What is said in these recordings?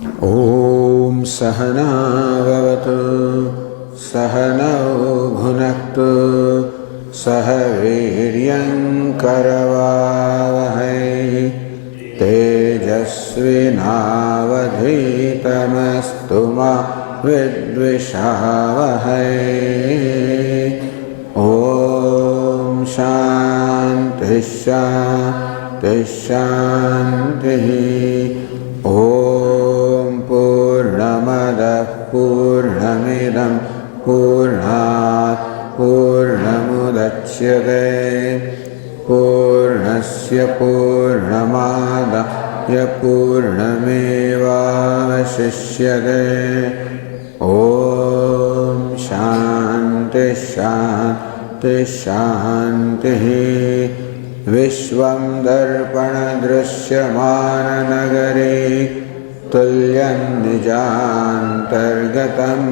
ॐ सहना भवतु सहनौ भुनक्तु सह वीर्यङ्करवावहै तेजस्विनावधीतमस्तु मा विद्विषावहै। ॐ शान्तिः शान्तिः शान्तिः। ॐ पूर्णमदः पूर्णमिदं पूर्णात् पूर्णमुदच्यते पूर्णस्य पूर्णमादाय पूर्णमेवावशिष्यते। ॐ शान्तिः शान्तिः शान्तिः। विश्वं दर्पणदृश्यमाननगरे तुल्यं निजान्तर्गतं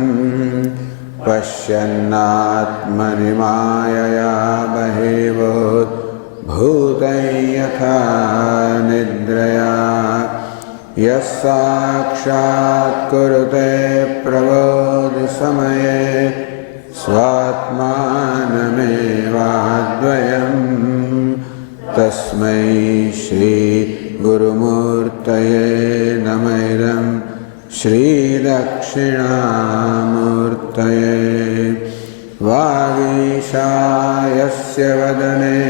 पश्यन्नात्मनि मायया बहिर्भूतं यथा निद्रया। यः साक्षात् कुरुते प्रबोधसमये स्वात्मानमेवाद्वयम् तस्मै श्रीगुरुमूर्तये नमः। श्रीदक्षिणामूर्तये। वागीशायस्य वदने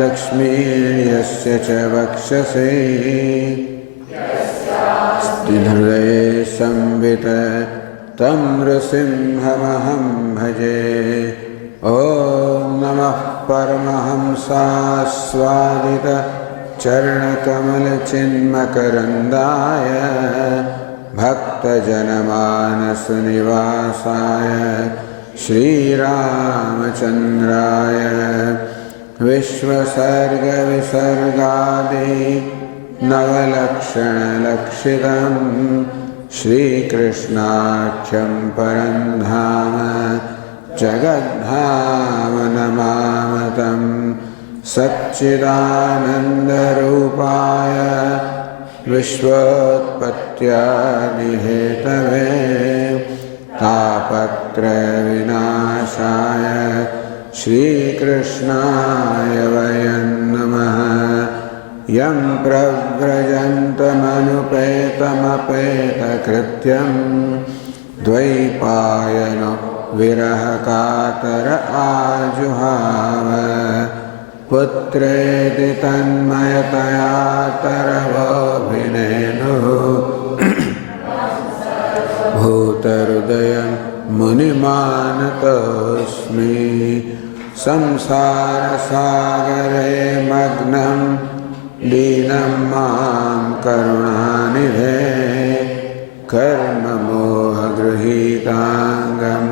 लक्ष्मीर्यस्य च वक्षसि स्थिहृदये संवित् तं नृसिंहमहं भजे। ॐ नमः परमहंसास्वादित चरणकमलचिन्मकरन्दाय भक्तजनमानसनिवासाय श्रीरामचन्द्राय विश्वसर्गविसर्गादि नवलक्षणलक्षितं श्रीकृष्णाख्यं परं धाम जगद्धाम नमामतं। सच्चिदानन्दरूपाय विश्वोत्पत्त्यादिहेतवे तापत्रयविनाशाय श्रीकृष्णाय वयं नमः। यं प्रव्रजन्तमनुपेतमपेतकृत्यं द्वैपायनो विरहकातर आजुहाव पुत्रेति तन्मयतया तरवोऽभिनेदुः भूतहृदयं मुनिमानतोऽस्मि। संसारसागरे मग्नं दीनं मां करुणानिधे कर्ममोहगृहीताङ्गं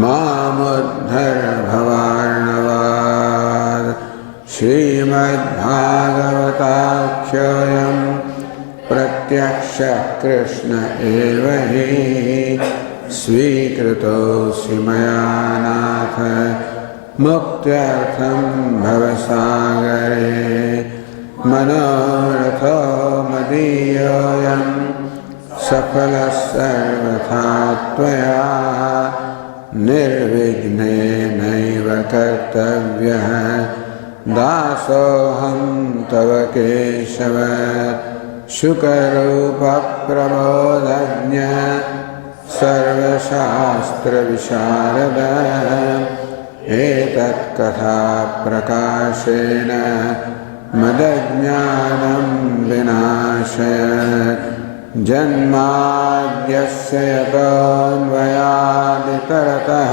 मामुद्धर भवार्णवात्। श्रीमद्भागवताख्योऽयं प्रत्यक्षः कृष्ण एव हि स्वीकृतोऽसि मया नाथ मुक्त्यर्थं भवसागरे। मनोरथो मदीयोऽयं सफलः सर्वथा त्वया निर्विघ्नेनैव कर्तव्यः दासोऽहं तव केशव। शुकरूपप्रबोधज्ञ सर्वशास्त्रविशारद एतत्कथाप्रकाशेन मदज्ञानं विनाशय। जन्माद्यस्य यतोऽन्वयादितरतः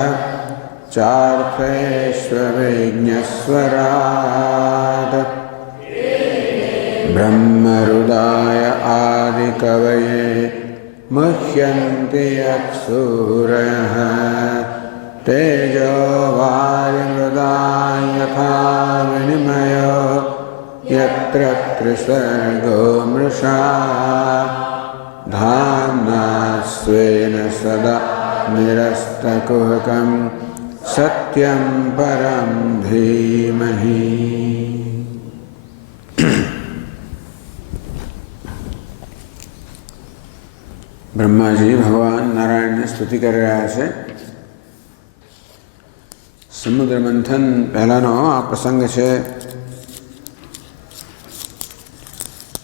चार्थेष्वभिज्ञस्वराट् ब्रह्महृदाय आदिकवये मुह्यन्ति यत्सूरयः। तेजो वारिमृदां यथा विनिमयो यत्र त्रिसर्गो मृषा धाम्ना स्वेन सदा निरस्तकुहकं सत्यं परं धीमहि। બ્રહ્માજી ભગવાન નારાયણને સ્તુતિ કરી રહ્યા છે. સમુદ્ર મંથન પહેલાંનો આ પ્રસંગ છે.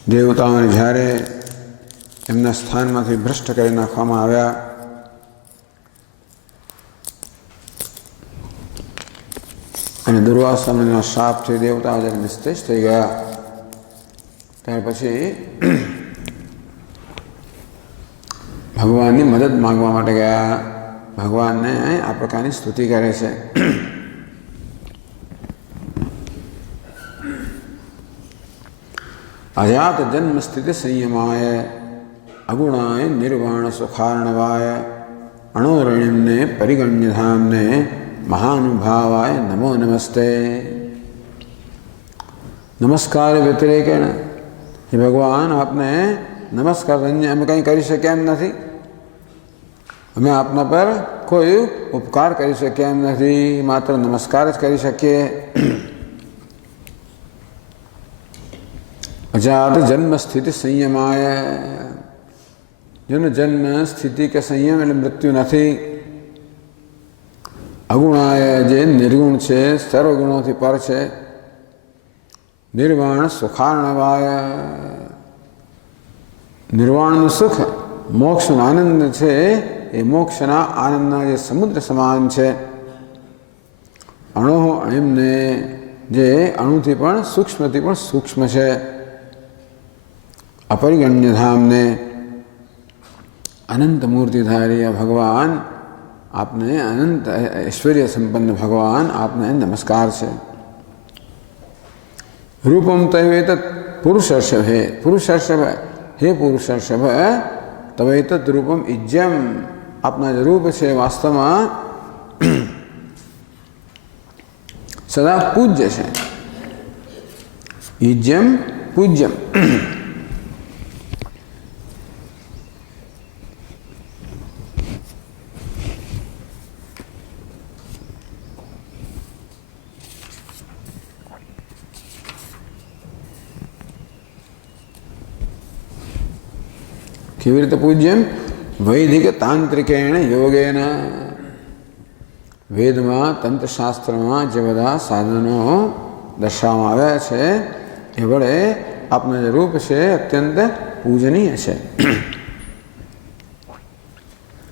દેવતાઓને જ્યારે એમના સ્થાનમાંથી ભ્રષ્ટ કરી નાખવામાં આવ્યા, અને દુર્વાસા મુનિના શાપથી દેવતાઓ જ્યારે નિસ્તેજ થઈ ગયા, ત્યાર પછી ભગવાનની મદદ માંગવા માટે ગયા. ભગવાનને આ પ્રકારની સ્તુતિ કરે છે. અજાત જન્મ સ્થિતિ સંયમાય અગુણાય નિર્વાણ સુખાર્ણવાય અણોરણ્યમને પરિગણ્યધામને महानुभावाय नमो नमस्ते. नमस्कार व्यतिरेकेण, हे भगवान आपने नमस्कार અમે કંઈ કરી શક્યા એમ નથી. અમે આપના પર કોઈ ઉપકાર કરી શક્યા એમ નથી, માત્ર નમસ્કાર જ કરી શકીએ. અજાત જન્મ સ્થિતિ સંયમાય, જેનો જન્મ સ્થિતિ કે સંયમ એટલે મૃત્યુ નથી. અગુણાય, જે નિર્ગુણ છે, સર્વગુણોથી પર છે. નિર્વાણ સુખાર્ણવાય, નિર્વાણનું સુખ, મોક્ષનો આનંદ છે, એ મોક્ષના આનંદના જે સમુદ્ર સમાન છે. અણો એમને, જે અણુથી પણ સૂક્ષ્મથી પણ સૂક્ષ્મ છે. અપરિગણ્ય ધામને, અનંત મૂર્તિધારી ભગવાન આપને, અનંત ઐશ્વર્ય સંપન્ન ભગવાન આપને નમસ્કાર છે. રૂપમ તૈવેત પુરુષર્ષભ, હે પુરુષર્ષભ, હે પુરુષર્ષભ, તવૈતત રૂપમ ઇજ્યમ, આપના જે રૂપ છે વાસ્તવમાં સદા પૂજ્ય છે. ઇજ્યમ પૂજ્યમ. કેવી રીતે પૂજ્યમ? વૈદિક તાંત્રિકેણ યોગેન, વેદમાં તંત્રશાસ્ત્રમાં જે બધા સાધનો દર્શાવવામાં આવ્યા છે એ વડે આપનું જે રૂપ છે અત્યંત પૂજનીય છે.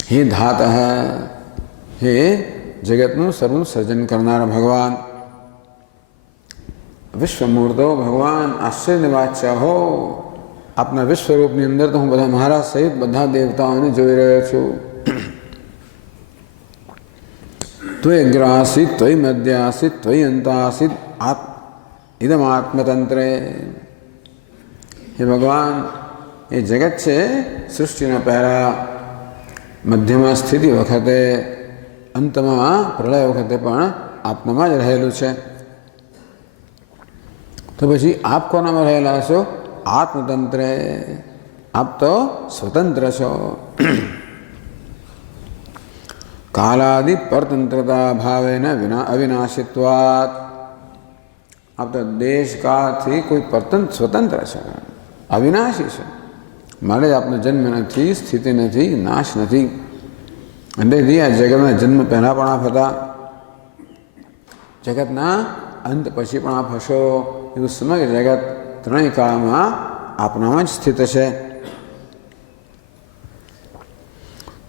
હે ધાતઃ, હે જગતનું સર્વનું સર્જન કરનાર ભગવાન, વિશ્વમૂર્તો ભગવાન, આશ્ચર્ય વાચ્ય હો. આપના વિશ્વરૂપની અંદર તો હું બધા મહારાજ સહિત બધા દેવતાઓને જોઈ રહ્યો છું. ત્વય અગ્રાસીત, ત્વય મધ્યાસીત, ત્વય અંતાસીત, ઇદમ આત્મતંત્રે. હે ભગવાન, એ જગત છે સૃષ્ટિના પહેલા, મધ્યમાં સ્થિતિ વખતે, અંતમાં પ્રલય વખતે પણ આપનામાં જ રહેલું છે. તો પછી આપ કોનામાં રહેલા છો? આત્મતંત્રે. આપ તો સ્વતંત્ર છો. કાલાદિ પરતંત્રતા ભાવેન અવિનાશિત્વાત. આપ તો દેશ કાળથી કોઈ સ્વતંત્ર છે, અવિનાશી છે. માટે જ આપનો જન્મ નથી, સ્થિતિ નથી, નાશ નથી. અંતેથી આ જગતના જન્મ પહેલાં પણ આપ હતા, જગતના અંત પછી પણ આપ હશો. એવું સમગ્ર જગત ત્રણેય કાળમાં આપનામાં જ સ્થિત છે.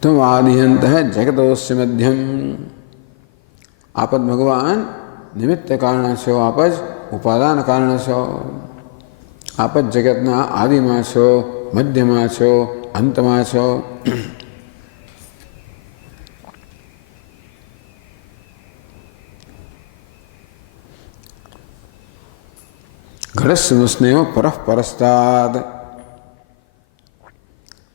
તુમ આદિઅંત જગતોસ્ય મધ્યમ. આપ જ ભગવાન નિમિત્ત કારણ છો, આપ જ ઉપાદાન કારણ છો. આપ જ જગતના આદિમાં છો, મધ્યમાં છો, અંતમાં છો. ઘડસ્ય સ્નેહ પરઃ પરસ્તાદ.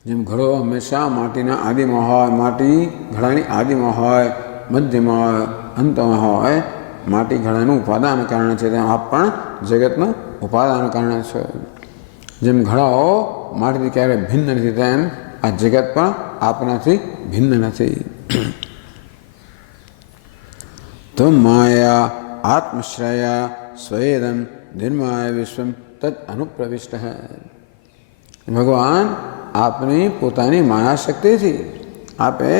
જેમ ઘડો હંમેશા માટીના આદિમાં હોય, માટી ઘડાની આદિમાં હોય, મધ્યમાં હોય, અંતમાં હોય, માટી ઘડાનું ઉપાદાન કારણ છે, તેમ આપ પણ જગતનું ઉપાદાન કારણ છે. જેમ ઘડાઓ માટીથી ક્યારેય ભિન્ન નથી, તેમ આ જગત પણ આપનાથી ભિન્ન નથી. તો માયા આત્મશ્રયા સ્વેદમ નિર્માય વિશ્વમ તદ અનુપ્રવિષ્ટ. ભગવાન આપની પોતાની માયાશક્તિથી આપે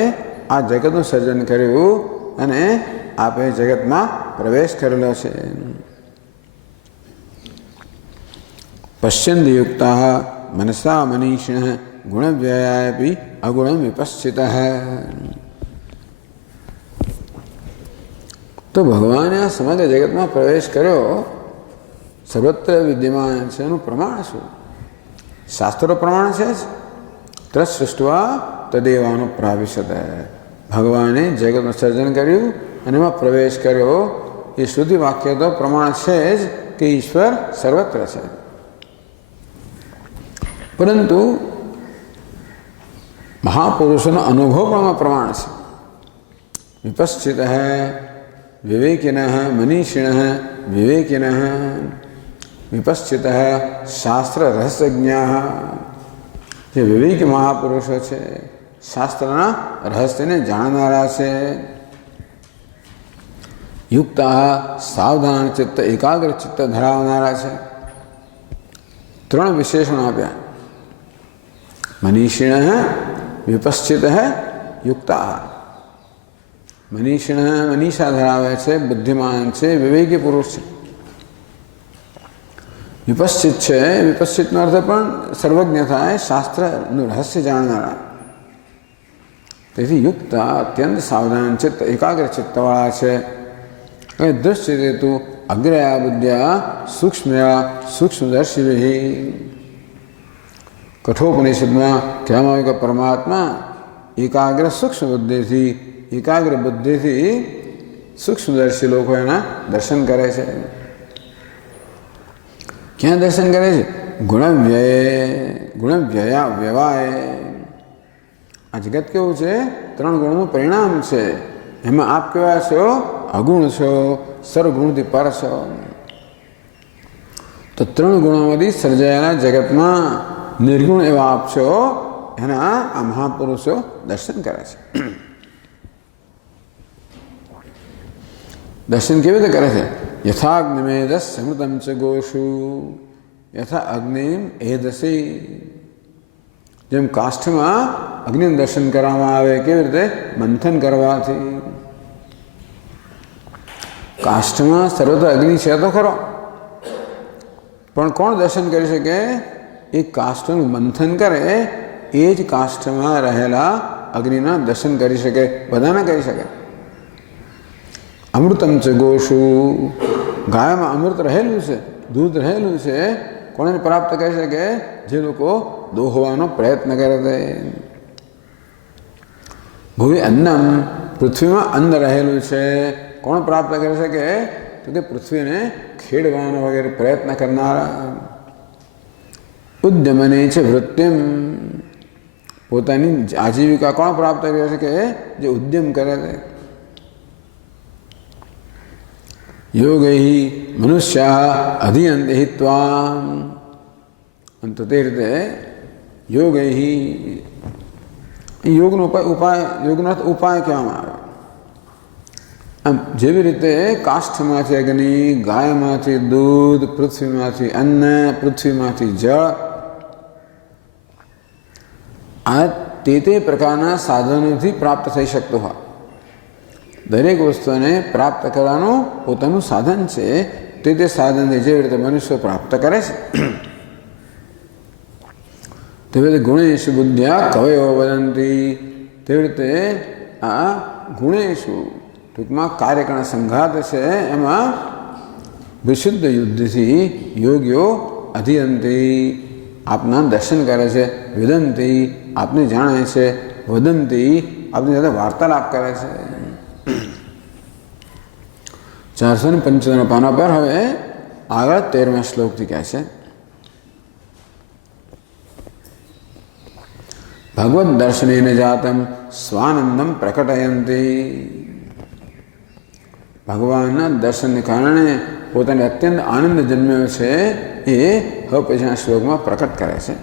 આ જગતનું સર્જન કર્યું અને આપે જગતમાં પ્રવેશ કરેલો છે. પશ્યન્તિ યુક્તા મનસા મનીષિણ ગુણવ્યયાપી અગુણમ વિપશ્ચિત. તો ભગવાને આ સમગ્ર જગતમાં પ્રવેશ કર્યો, સર્વત્ર વિદ્યમાન છે એનું પ્રમાણ શું? શાસ્ત્રો પ્રમાણ છે જ. તત સૃષ્ટવા તદેવાનું પ્રાવિશત. ભગવાને જગતનું સર્જન કર્યું અને એમાં પ્રવેશ કર્યો. એ શુદ્ધિ વાક્ય તો પ્રમાણ છે જ કે ઈશ્વર સર્વત્ર છે. પરંતુ મહાપુરુષોનો અનુભવ પણ પ્રમાણ છે. વિપશ્ચિત વિવેકિન મનીષિણ વિવેકિન વિપશ્ચિત શાસ્ત્ર રહસ્યજ્ઞા. જે વિવેકી મહાપુરુષો છે, શાસ્ત્રના રહસ્યને જાણનારા છે. યુક્તા સાવધાન ચિત્ત એકાગ્ર ચિત્ત ધરાવનારા છે. ત્રણ વિશેષણ આપ્યા: મનીષિણ વિપશ્ચિત યુક્તા. મનીષિણ મનીષા ધરાવે છે, બુદ્ધિમાન છે, વિવેકી પુરુષ છે. વિપશ્ચિત છે, વિપશ્ચિતનો અર્થ પણ સર્વજ્ઞ થાય, શાસ્ત્રનું રહસ્ય જાણનારા. તેથી યુક્ત અત્યંત સાવધાન ચિત્ત એકાગ્ર ચિત્તવાળા છે. હવે દૃષ્ટિ તું અગ્રયા બુદ્ધ્યા સૂક્ષ્મયા સૂક્ષ્મદર્શિભિ. કઠોપનિષદમાં કહેવામાં આવ્યું કે પરમાત્મા એકાગ્ર સૂક્ષ્મ બુદ્ધિથી, એકાગ્ર બુદ્ધિથી સૂક્ષ્મદર્શી લોકો એના દર્શન કરે છે. ક્યાં દર્શન કરે છે? ગુણવ્યય વ્યવાય. આ જગત કેવું છે? ત્રણ ગુણનું પરિણામ છે. એમાં આપ કેવા છો? અગુણ છો, સર્વગુણથી પર છો. તો ત્રણ ગુણોમાંથી સર્જાયેલા જગતમાં નિર્ગુણ એવા આપ છો, એના આ મહાપુરુષો દર્શન કરે છે. દર્શન કેવી રીતે કરે છે? યથાગ્નિમેદ સમૃતમ ચ ગોષુ યથા અગ્નિમ એદસી. જેમ કાષ્ઠમાં અગ્નિનું દર્શન કરવામાં આવે, કેવી રીતે? મંથન કરવાથી. કાષ્ઠમાં સર્વત્ર અગ્નિ છે તો ખરો, પણ કોણ દર્શન કરી શકે? એ કાષ્ઠનું મંથન કરે એ જ કાષ્ઠમાં રહેલા અગ્નિના દર્શન કરી શકે, બધા કરી શકે. અમૃતમ ચ ગોષુ. ગાયમાં અમૃત રહેલું છે, દૂધ રહેલું છે. કોને પ્રાપ્ત કરી શકે? જે લોકો દોહવાનો પ્રયત્ન કરે છે. ભૂમિ અન્નમ. પૃથ્વીમાં અન્ન રહેલું છે. કોણ પ્રાપ્ત કરી શકે? તો કે પૃથ્વીને ખેડવાનો વગેરે પ્રયત્ન કરનારા. ઉદ્યમને છે વૃત્તિમ. પોતાની આજીવિકા કોણ પ્રાપ્ત કરી શકે? જે ઉદ્યમ કરે છે. યોગૈ મનુષ્યા અધિયંતે ત્વામ. અંત તે રીતે યોગૈ, યોગનો યોગનો ઉપાય કહેવામાં આવે. આમ જેવી રીતે કાષ્ઠમાંથી અગ્નિ, ગાયમાંથી દૂધ, પૃથ્વીમાંથી અન્ન, પૃથ્વીમાંથી જળ, આ તે પ્રકારના સાધનોથી પ્રાપ્ત થઈ શકતું હોય. દરેક વસ્તુને પ્રાપ્ત કરવાનું પોતાનું સાધન છે. તે સાધનથી જેવી રીતે મનુષ્ય પ્રાપ્ત કરે છે, તેવી રીતે ગુણેશુ બુદ્ધ્યા કવયો વદંતી. તેવી રીતે આ ગુણેશુ, ટૂંકમાં કાર્યકરણ સંઘાત છે, એમાં વિશુદ્ધ યુદ્ધથી યોગીઓ અધિયંતી આપના દર્શન કરે છે, વિદંતી આપને જાણે છે, વદંતી આપની સાથે વાર્તાલાપ કરે છે. 455 પાના પર હવે આગળ 13મા શ્લોકથી કહે છે: ભગવદ દર્શનેન જાતમ સ્વાનંદમ પ્રકટયંતી. ભગવાનના દર્શનને કારણે પોતાને અત્યંત આનંદ જન્મ્યો છે, એ હવે પછીના શ્લોકમાં પ્રકટ કરે છે.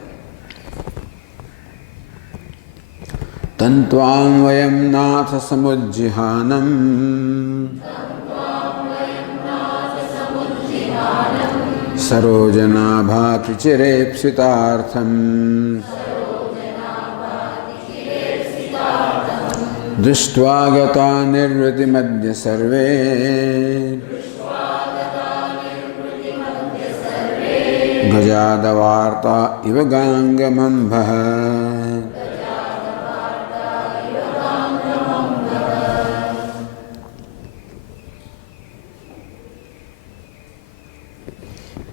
તન્ત્વાં વયમ નાથ સમુજ્જિહાનમ સરોજના ભાતિ ચિરેપ્સિતાર્થમ દૃષ્ટ્વા ગતા નિવૃત્તિ મધ્ય સર્વે ગજાદવાર્તા ઇવ ગાંગમંભઃ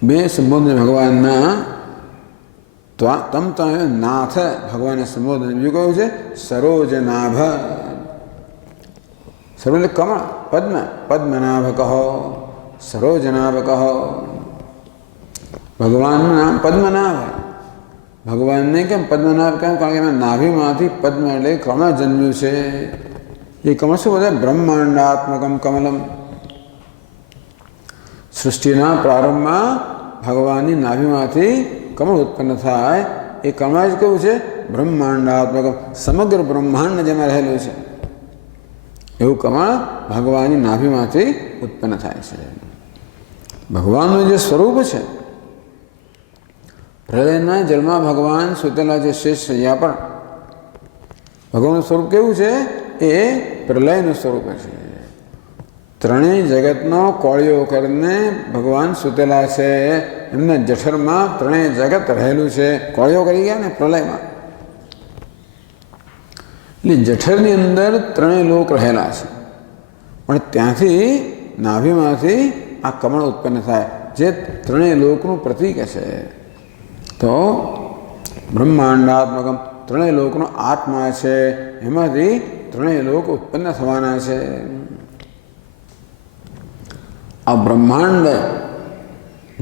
બે સંબોધન ભગવાનના તમ તમે નાથ ભગવાનને સંબોધન બીજું કહ્યું છે સરોજનાભ. સરોજ એટલે કમળ, પદ્મ, પદ્મનાભ કહો, સરોજનાભ કહો. ભગવાનનું નામ પદ્મનાભ. ભગવાનને કેમ પદ્મનાભ કેમ? કારણ કે એના નાભીમાંથી પદ્મ એટલે કમળ જન્મ્યું છે. એ કમળ શું બધા બ્રહ્માંડાત્મકમ કમલમ. સૃષ્ટિના પ્રારંભમાં ભગવાનની નાભીમાંથી કમળ ઉત્પન્ન થાય. એ કમળ જ કેવું છે? બ્રહ્માંડાત્મક, સમગ્ર બ્રહ્માંડ જેમાં રહેલું છે એવું કમળ ભગવાનની નાભીમાંથી ઉત્પન્ન થાય છે. ભગવાનનું જે સ્વરૂપ છે, પ્રલયના જલમાં ભગવાન સુતેલા છે શેષ શૈયા પર. ભગવાનનું સ્વરૂપ કેવું છે? એ પ્રલયનું સ્વરૂપ છે. ત્રણેય જગતનો કોળિયો કરીને ભગવાન સૂતેલા છે. એમના જઠરમાં ત્રણેય જગત રહેલું છે. કોળિયો કરી ગયા ને પ્રલયમાં, એટલે જઠરની અંદર ત્રણેય લોક રહેલા છે. પણ ત્યાંથી નાભીમાંથી આ કમળ ઉત્પન્ન થાય, જે ત્રણેય લોકનું પ્રતીક છે. તો બ્રહ્માંડાત્મકમ, ત્રણેય લોકનો આત્મા છે. એમાંથી ત્રણેય લોક ઉત્પન્ન થવાના છે. આ બ્રહ્માંડ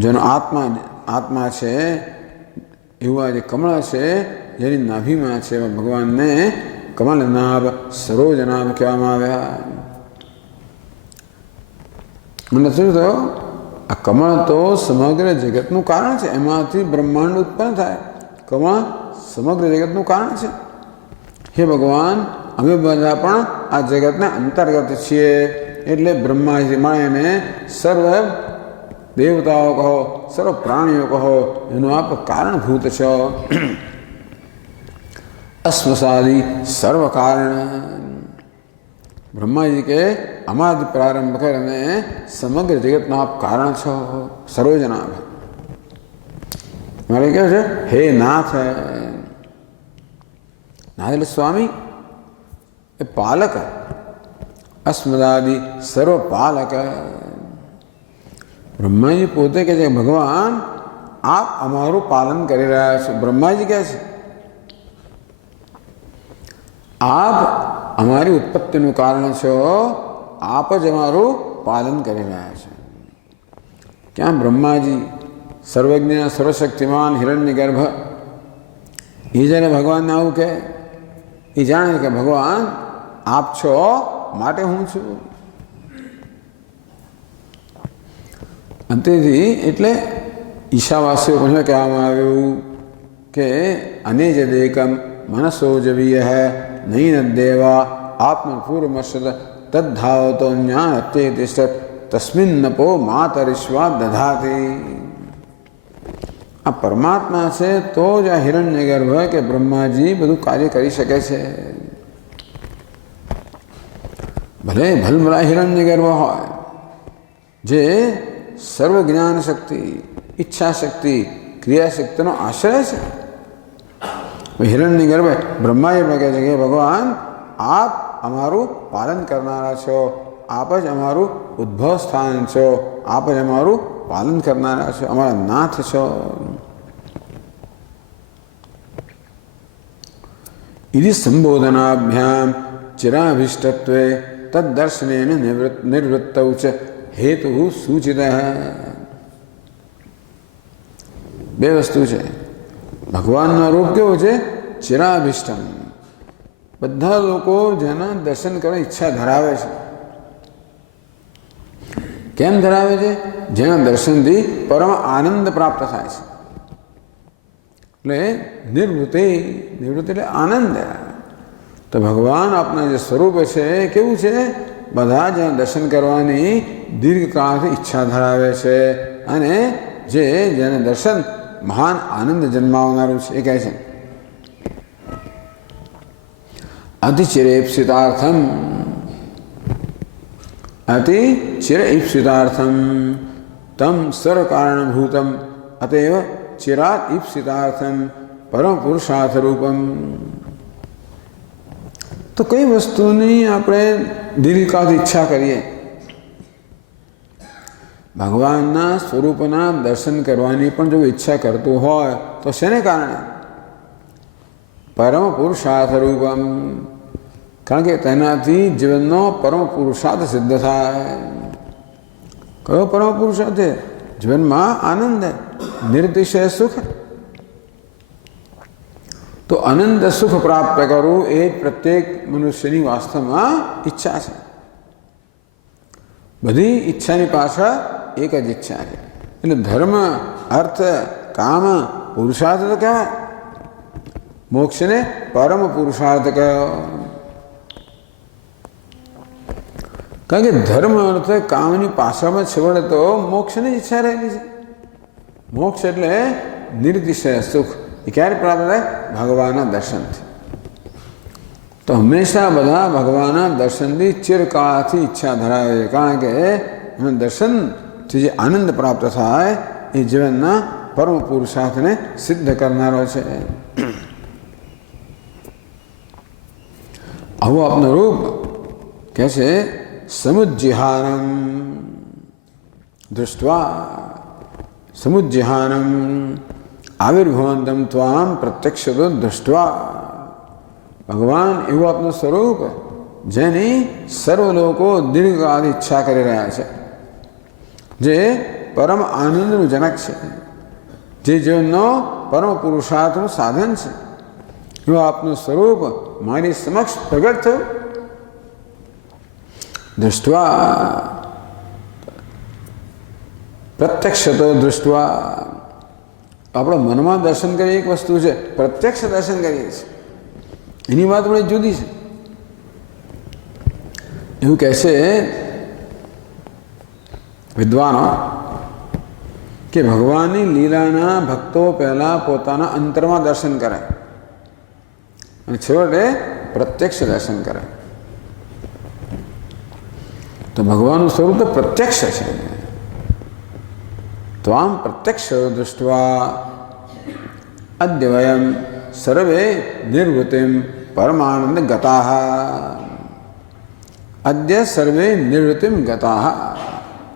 જેનો આત્મા છે, એવું આ જે કમળ છે જેની નાભીમાં છે, ભગવાનને કમલનાભ, સરોજનાભ કહેવામાં આવ્યા. મને શું થયો? આ કમળ તો સમગ્ર જગતનું કારણ છે. એમાંથી બ્રહ્માંડ ઉત્પન્ન થાય. કમળ સમગ્ર જગતનું કારણ છે. હે ભગવાન, અમે બધા પણ આ જગતના અંતર્ગત છીએ. એટલે બ્રહ્માજી માણીને સર્વ દેવતાઓ કહો, સર્વ પ્રાણીઓ કહો, એનું આપ કારણભૂત છો. અશ્વસાદી સર્વ કારણ. બ્રહ્માજી કે અમારી પ્રારંભ કરીને સમગ્ર જગતનો આપ કારણ છો. સરોજનાભ. મારે કેવું છે? હે નાથ. નાથ એટલે સ્વામી, એ પાલક. અસ્મદાદિ સર્વ પાલક. બ્રહ્માજી પોતે કહે છે ભગવાન આપ અમારું પાલન કરી રહ્યા છો. બ્રહ્માજી કહે છે આપ અમારી ઉત્પત્તિનું કારણ છો, આપ જ અમારું પાલન કરી રહ્યા છો. ક્યાં બ્રહ્માજી સર્વજ્ઞ, સર્વશક્તિમાન, હિરણ્યગર્ભ, એ જ્યારે ભગવાનને આવું કહે, એ જાણે કે ભગવાન આપ છો માટે હું છું. અંતેથી એટલે ઈશાવાસ્યો પણ કહેવામાં આવ્યું કે અનેજ દેકમ મનસો જવીય નૈન દેવા આત્મપૂર્વમર્ષદ તદ્ધાવતો જ્ઞાન તે તિષ્ઠત તસ્મિન્નપો માતરિશ્વા દધાતી. આ પરમાત્મા છે તો જ આ હિરણ્યગર્ભ કે બ્રહ્માજી બધું કાર્ય કરી શકે છે. ભલે ભલભલા હિરણ્યગર્ભ હોય, જે સર્વ જ્ઞાન શક્તિ, ઈચ્છા શક્તિ, ક્રિયાશક્તિનો આશ્રય છે. હિરણ્યગર્ભ બ્રહ્માજી પણ કહે છે કે ભગવાન આપ અમારું પાલન કરનારા છો, આપ જ અમારું ઉદ્ભવ સ્થાન છો, આપ જ અમારું પાલન કરનારા છો, અમારા નાથ છો. ઇતિ સંબોધનાભ્યામ ચિરાભીષ્ટત્વે તદ્દર્શનેન નિવૃત્તૌ ચ હેતુ સૂચિત. બે વસ્તુ છે. ભગવાનનો રૂપ કેવો છે? ચિરાભીષ્ટમ. બધા લોકો જેના દર્શન કરવાની ઈચ્છા ધરાવે છે. કેમ ધરાવે છે? જેના દર્શનથી પરમ આનંદ પ્રાપ્ત થાય છે. એટલે નિવૃત્તિ એટલે આનંદ. તો ભગવાન આપના જે સ્વરૂપ છે કેવું છે? બધા જ દર્શન કરવાની દીર્ઘકાળથી ઈચ્છા ધરાવે છે, અને જેને દર્શન મહાન આનંદ જન્માવનારું છે એ કહે છે. अतिचिरेप्सितार्थम अतिचिरेप्सितार्थम तम सर्व कारणभूतम अतएव चिरात ईप्सितार्थम परम पुरुषार्थ रूपम। तो कई वस्तुओं આપણે દીર્ઘકાળથી ઈચ્છા કરીએ, ભગવાનના સ્વરૂપના દર્શન કરવાની પણ જો ઈચ્છા કરતું હોય તો શેને કારણે? પરમ પુરુષાર્થ રૂપમ, કારણ કે તેનાથી જીવનનો પરમ પુરુષાર્થ સિદ્ધ થાય। કયો પરમ પુરુષાર્થ? જીવનમાં આનંદ, નિર્તિશય સુખ। तो अनंत सुख प्राप्त करूँ ये प्रत्येक मनुष्यनी वास्तवમાં ઈચ્છા છે। બધી ઈચ્છાની પાછળ એક જ ઈચ્છા છે। એટલે ધર્મ, અર્થ, કામ, પુરુષાર્થ તો કહેવાય। મોક્ષને પરમ પુરુષાર્થ કહ્યો। કારણ કે ધર્મ, અર્થ, કામની પાછળમાં છેવટે તો મોક્ષની ઈચ્છા રહેલી છે। મોક્ષ એટલે નિર્તિશય સુખ। એ ક્યારે પ્રાપ્ત થાય? ભગવાનના દર્શનથી। તો હંમેશા બધા ભગવાનના દર્શનથી ચિરકાળથી ઈચ્છા ધરાવે છે, કારણ કે એના દર્શનથી જે આનંદ પ્રાપ્ત થાય એ જીવનના પરમ પુરુષાર્થને સિદ્ધ કરનારો છે। આવું આપનું રૂપ કહે છે સમુજ્જિહાનમ દૃષ્ટવા, સમુજ્જિહાનમ आविर्भवंतम त्वाम प्रत्यक्षतो दृष्टवा। भगवान એવું આપનું સ્વરૂપ જેની સર્વ લોકો દીર્ઘકાળ ઈચ્છા કરી રહ્યા છે, જે પરમ આનંદનું જનક છે, જે જીવનનો પરમ પુરુષાર્થનું સાધન છે, એવું આપનું સ્વરૂપ મારી સમક્ષ પ્રગટ થયું। દૃષ્ટવા પ્રત્યક્ષતો દૃષ્ટવા, આપણા મનમાં દર્શન કરીએ એક વસ્તુ છે, પ્રત્યક્ષ દર્શન કરીએ છીએ એની વાત આપણે જુદી છે। એવું કહે છે વિદ્વાનો કે ભગવાનની લીલાના ભક્તો પહેલા પોતાના અંતરમાં દર્શન કરે અને છેવટે પ્રત્યક્ષ દર્શન કરે। તો ભગવાનનું સ્વરૂપ તો પ્રત્યક્ષ છે। त्वां प्रत्यक्ष दृष्ट्वा अद्य वयं सर्वे निर्वृतिं परमानंद गताः। अद्य सर्वे निर्वृतिं गताः,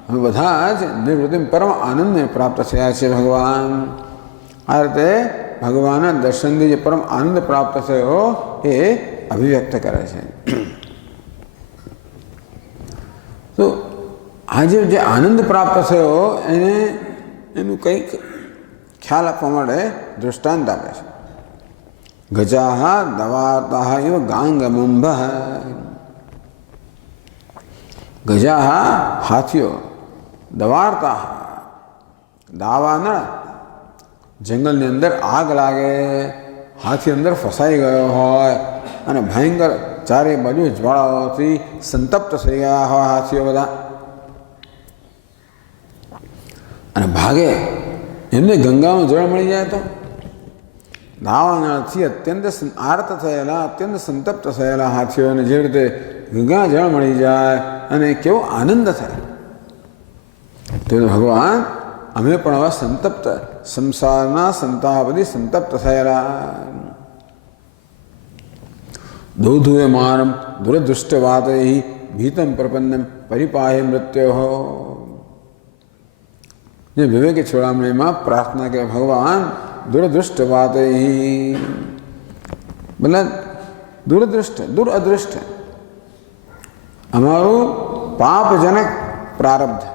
हम બધા જ નિવૃત્તિ પરમ આનંદને પ્રાપ્ત થયા છે। ભગવાન આ રીતે ભગવાનના દર્શનથી જે પરમ આનંદ પ્રાપ્ત થયો એ અભિવ્યક્ત કરે છે। તો આજે જે આનંદ પ્રાપ્ત થયો એને એનું કંઈક ખ્યાલ આપવા માટે દૃષ્ટાંત આપે છે। ગજાહ દવાર્તાહ એવ ગાંગમંભ। ગજાહ હાથીઓ, દવાર્તાહ દાવાનળ, જંગલની અંદર આગ લાગે, હાથી અંદર ફસાઈ ગયો હોય અને ભયંકર ચારે બાજુ જ્વાળાઓથી સંતપ્ત થઈ ગયા હોય હાથીઓ બધા અને ભાગે, એમને ગંગાનું જળ મળી જાય તો દાવાનળથી અત્યંત આર્ત થયેલા, અત્યંત સંતપ્ત થયેલા હાથીઓને જે રીતે ગંગા જળ મળી જાય અને કેવો આનંદ થાય। તો ભગવાન અમે પણ આવા સંતપ્ત સંસારના સંતાપથી સંતપ્ત થયેલા। દૌધુએ મારમ દુરદૃષ્ટ વાતૈ ભીતમ પ્રપન્નમ પરિપાહે મૃત્યો। જે વિવેકી છોડામણીમાં પ્રાર્થના કે ભગવાન દુરદૃષ્ટ વાતૈ, મતલબ દુરદૃષ્ટ, દુરઅદૃષ્ટ અમારું પાપજનક પ્રારબ્ધ,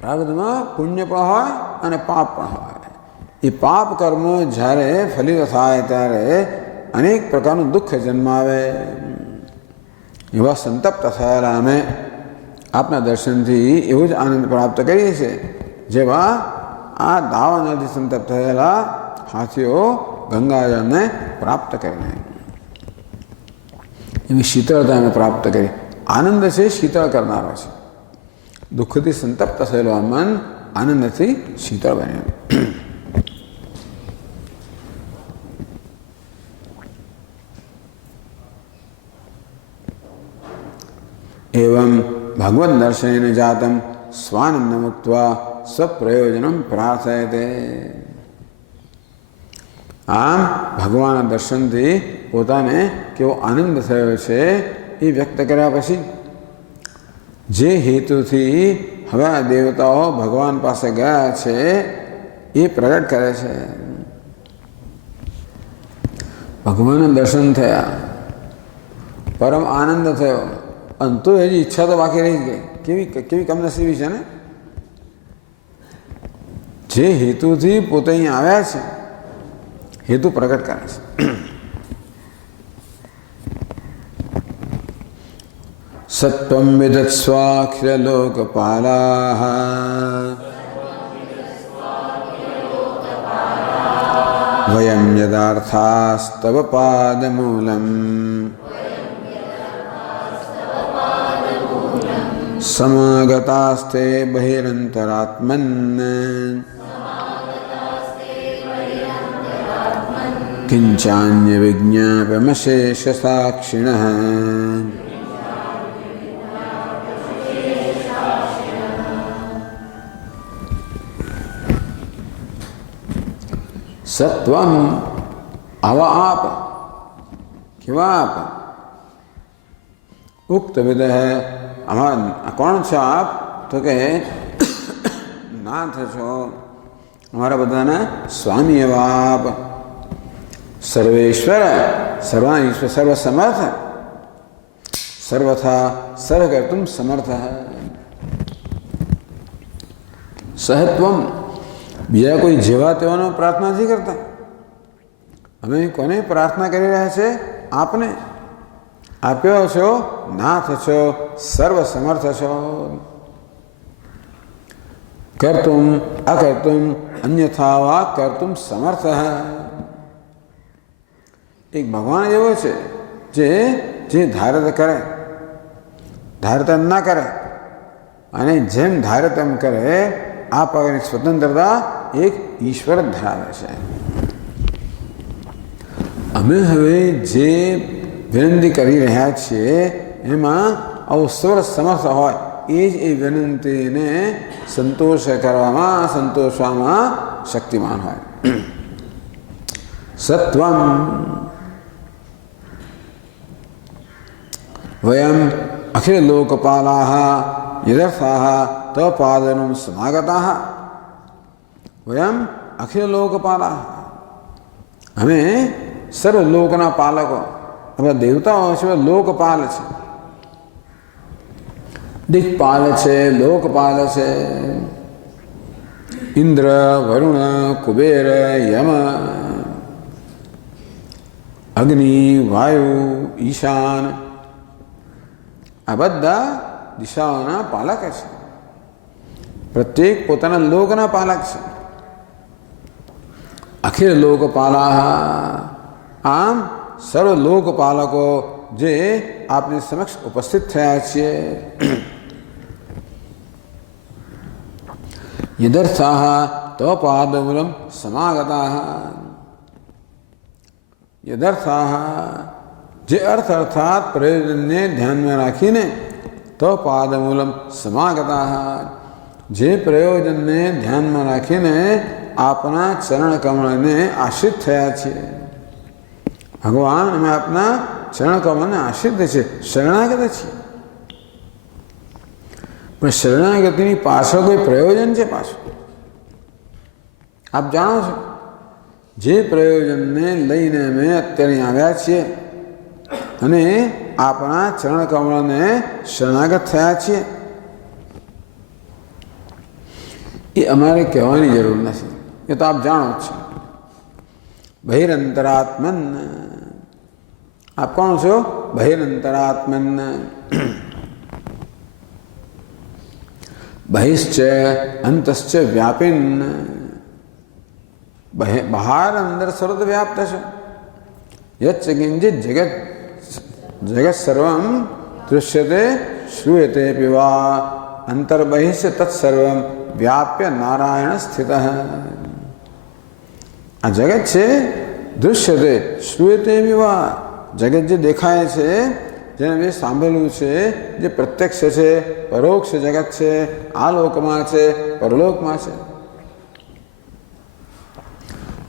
પ્રારબ્ધમાં પુણ્ય પણ હોય અને પાપ પણ હોય। એ પાપ કર્મ જ્યારે ફલિત થાય ત્યારે અનેક પ્રકારનું દુઃખ જન્માવે। એવા સંતપ્ત થયેલા અમે આપના દર્શનથી એવો જ આનંદ પ્રાપ્ત કરીએ છીએ જેવા આ દાવાનળથી સંતપ્ત થયેલા હાથીઓ ગંગાજળને પ્રાપ્ત કરીને એવી શીતળતા અમે પ્રાપ્ત કરી। આનંદ છે શીતળ કરનારો છે। દુઃખથી સંતપ્ત થયેલું મન આનંદથી શીતળ બને। एवं भगवद दर्शनेन जातम स्वानंदम उक्त्वा स्वप्रयोजनम प्रार्थयते। આમ ભગવાનના દર્શનથી પોતાને કેવો આનંદ થયો છે એ વ્યક્ત કર્યા પછી જે હેતુથી હવે આ દેવતાઓ ભગવાન પાસે ગયા છે એ પ્રગટ કરે છે. ભગવાનના દર્શન થયા, પરમ આનંદ થયો, અંતો એની ઈચ્છા તો બાકી રહી ગઈ. કેવી કેવી કમનસીબી છે ને! જે હેતુથી પોતે અહીં આવ્યા છે હેતુ પ્રગટ કરે છે. સત્વમ વિદત્સ્વાખિલ લોકપાલાઃ વયમ યદાર્થાસ્તવ પાદમૂલમ સમાગતાસ્તે બહિરંતરાત્મન કિંચાન્ય વિજ્ઞાપમશેષ સાક્ષિણઃ. સત્વમ આવા આપ, કેવા આપ? ઉક્ત વિદ અમારા કોણ છો આપ? તો કે નાથ છો, અમારા બધાના સ્વામી એવા આપ. સર્વેશ્વર, સર્વાઈશ્વર, સર્વસમર્થ, સર્વથા સર્વકર્તુમ સમર્થ. સહત્વમ, બીજા કોઈ જેવા તેવાનો પ્રાર્થના નથી કરતા. અમે કોને પ્રાર્થના કરી રહ્યા છે? આપને. આપ કેવા છો? નાથ છો, સર્વસમર્થ છો. કર્તુમ અકર્તુમ અન્યથા વા કર્તુમ સમર્થ. એક ભગવાન એવો છે જે ધારે કરે, ધારે તેમ ના કરે, અને જેમ ધારે તેમ કરે. આ પ્રકારની સ્વતંત્રતા એક ઈશ્વર ધરાવે છે. અમે હવે જે વિનંતી કરી રહ્યા છીએ એમાં આવું સર્વ સમર્થ હોય એ જ એ વિનંતીને સંતોષવામાં શક્તિમાન હોય. સત્વમ વયમ અખિલ લોકપાલાઃ યદર્થાઃ તપાદનમ સમાગતાઃ. વયમ અખિલ લોકપાલાઃ, અમે સર્વ લોકના પાલકો. હવે દેવતાઓ છે, લોકપાલ છે, દિક્પાલ છે, લોકપાલ છે. ઇન્દ્ર, વરુણ, કુબેર, યમ, અગ્નિ, વાયુ, ઈશાન, આ બધા દિશાઓના પાલક છે. પ્રત્યેક પોતાના લોકના પાલક છે. અખિલ લોકપાલાઃ, આમ સર્વ લોકપાલકો જે આપની સમક્ષ ઉપસ્થિત થયા છીએ. યદર્થાઃ તપાદમૂલમ સમાગતાઃ. યદર્થાઃ, જે અર્થ અર્થાત પ્રયોજનને ધ્યાનમાં રાખીને તપાદમૂલમ સમાગતાઃ, જે પ્રયોજનને ધ્યાનમાં રાખીને આપના ચરણ કમળને આશ્રિત થયા છીએ. ભગવાન, અમે આપના ચરણ કમળને આશ્રિત છે, શરણાગત છીએ. પણ શરણાગતિની પાછળ કોઈ પ્રયોજન છે. પાછું આપ જાણો છો, જે પ્રયોજનને લઈને અમે અત્યારે આવ્યા છીએ અને આપણા ચરણ કમળને શરણાગત થયા છીએ, એ અમારે કહેવાની જરૂર નથી. એ તો આપ જાણો જ છો. બહિરંતરાત્મન, આપ કોણ છો? બહિરંતરાત્મન. બહિશ્ચ અંતશ્ચ વ્યાપિન, બહાર અંદર સર્વત્ર વ્યાપ્ત છે. યચ્ચ કિંચિત જગત સર્વમ દૃશ્યતે શ્રૂયતે પીવા અંતર્બહિશ્ચ તત્સર્વમ વ્યાપ્ય નારાયણ સ્થિત. આ જગત છે, દૃશ્યતે શ્રૂયતે વિવા, જગત જે દેખાય છે જેને મેં સાંભળેલું છે, જે પ્રત્યક્ષ છે, પરોક્ષ જગત છે, આ લોકમાં છે, પરલોકમાં છે.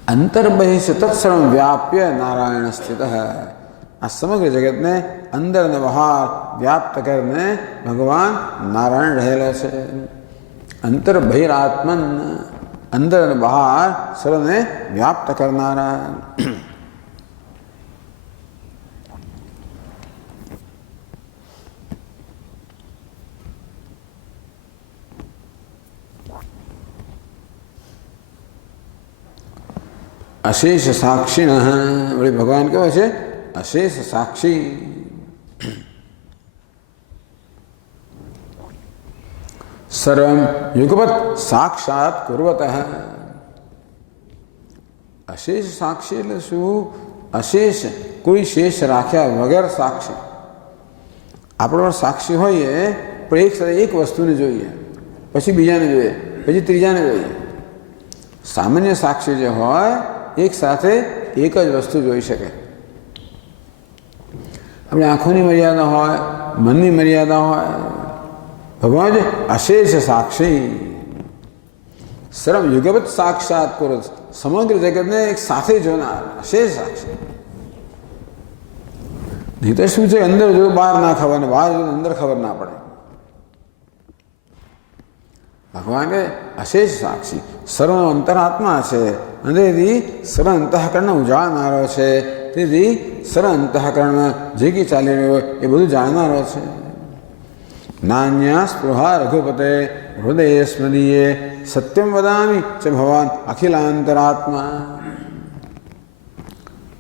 અંતર્બહિષ તત્સર્વ વ્યાપ્ય નારાયણ સ્થિત. આ સમગ્ર જગતને અંદર અને બહાર વ્યાપ્ત કરીને ભગવાન નારાયણ રહેલો છે. અંતર બહિરાત્મન, અંદર અને બહાર સર્વને વ્યાપ્ત કરનારા. અશેષ સાક્ષિણ, વળી ભગવાન કેવો છે? અશેષ સાક્ષી. સર્વમ યુગપત સાક્ષાત કુર્વત. અશેષ સાક્ષી એટલે શું? અશેષ, કોઈ શેષ રાખ્યા વગર સાક્ષી. આપણે સાક્ષી હોઈએ પણ એક સાથે એક વસ્તુને જોઈએ, પછી બીજાને જોઈએ, પછી ત્રીજાને જોઈએ. સામાન્ય સાક્ષી જે હોય એક સાથે એક જ વસ્તુ જોઈ શકે. આપણી આંખોની મર્યાદા હોય, મનની મર્યાદા હોય. ભગવાન છે અશેષ સાક્ષી. સર્વ યુગપત સાક્ષાત કુર્વત, સમગ્ર જગતને એક સાથે જોનાર અશેષ સાક્ષી. નહીં તો શું છે, અંદર જો બહાર ના ખબર ને બહાર જો અંદર ખબર ના પડે. ભગવાન કે અશેષ સાક્ષી, સર્વનો અંતરાત્મા છે અને તેથી સર્વ અંતઃકરણ ઉજાડનારો છે. તેથી સર્વ અંતઃકરણમાં જે કંઈ ચાલી રહ્યું હોય એ બધું જાણનારો છે. નાન્યા સ્પૃહા રઘુપતે હૃદય સ્મદીએ સત્યમ વદામિ ચ ભગવાન અખિલાંતરાત્મા.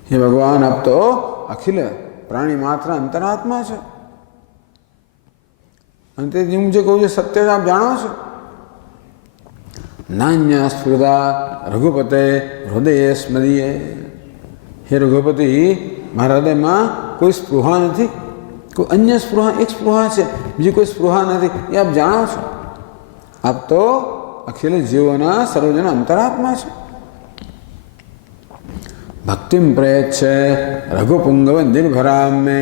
હે ભગવાન, આપ તો અખિલ પ્રાણી માત્ર અંતરાત્મા છે અને તેથી હું જે કહું છું સત્ય આપ જાણો છો. નાન્યા સ્પૃહા રઘુપતે હૃદય સ્મદીએ. હે રઘુપતિ, મારા હૃદયમાં કોઈ સ્પૃહા નથી, કોઈ અન્ય સ્પૃહા, એક સ્પૃહા છે, બીજી કોઈ સ્પૃહા નથી, એ આપ જાણો છો. આપ તો અખિલ જીવોના સર્વજન અંતરાત્મા છે. ભક્તિમ પ્રયચ્છ રઘુપુંગવ નિર્ભરામ મે.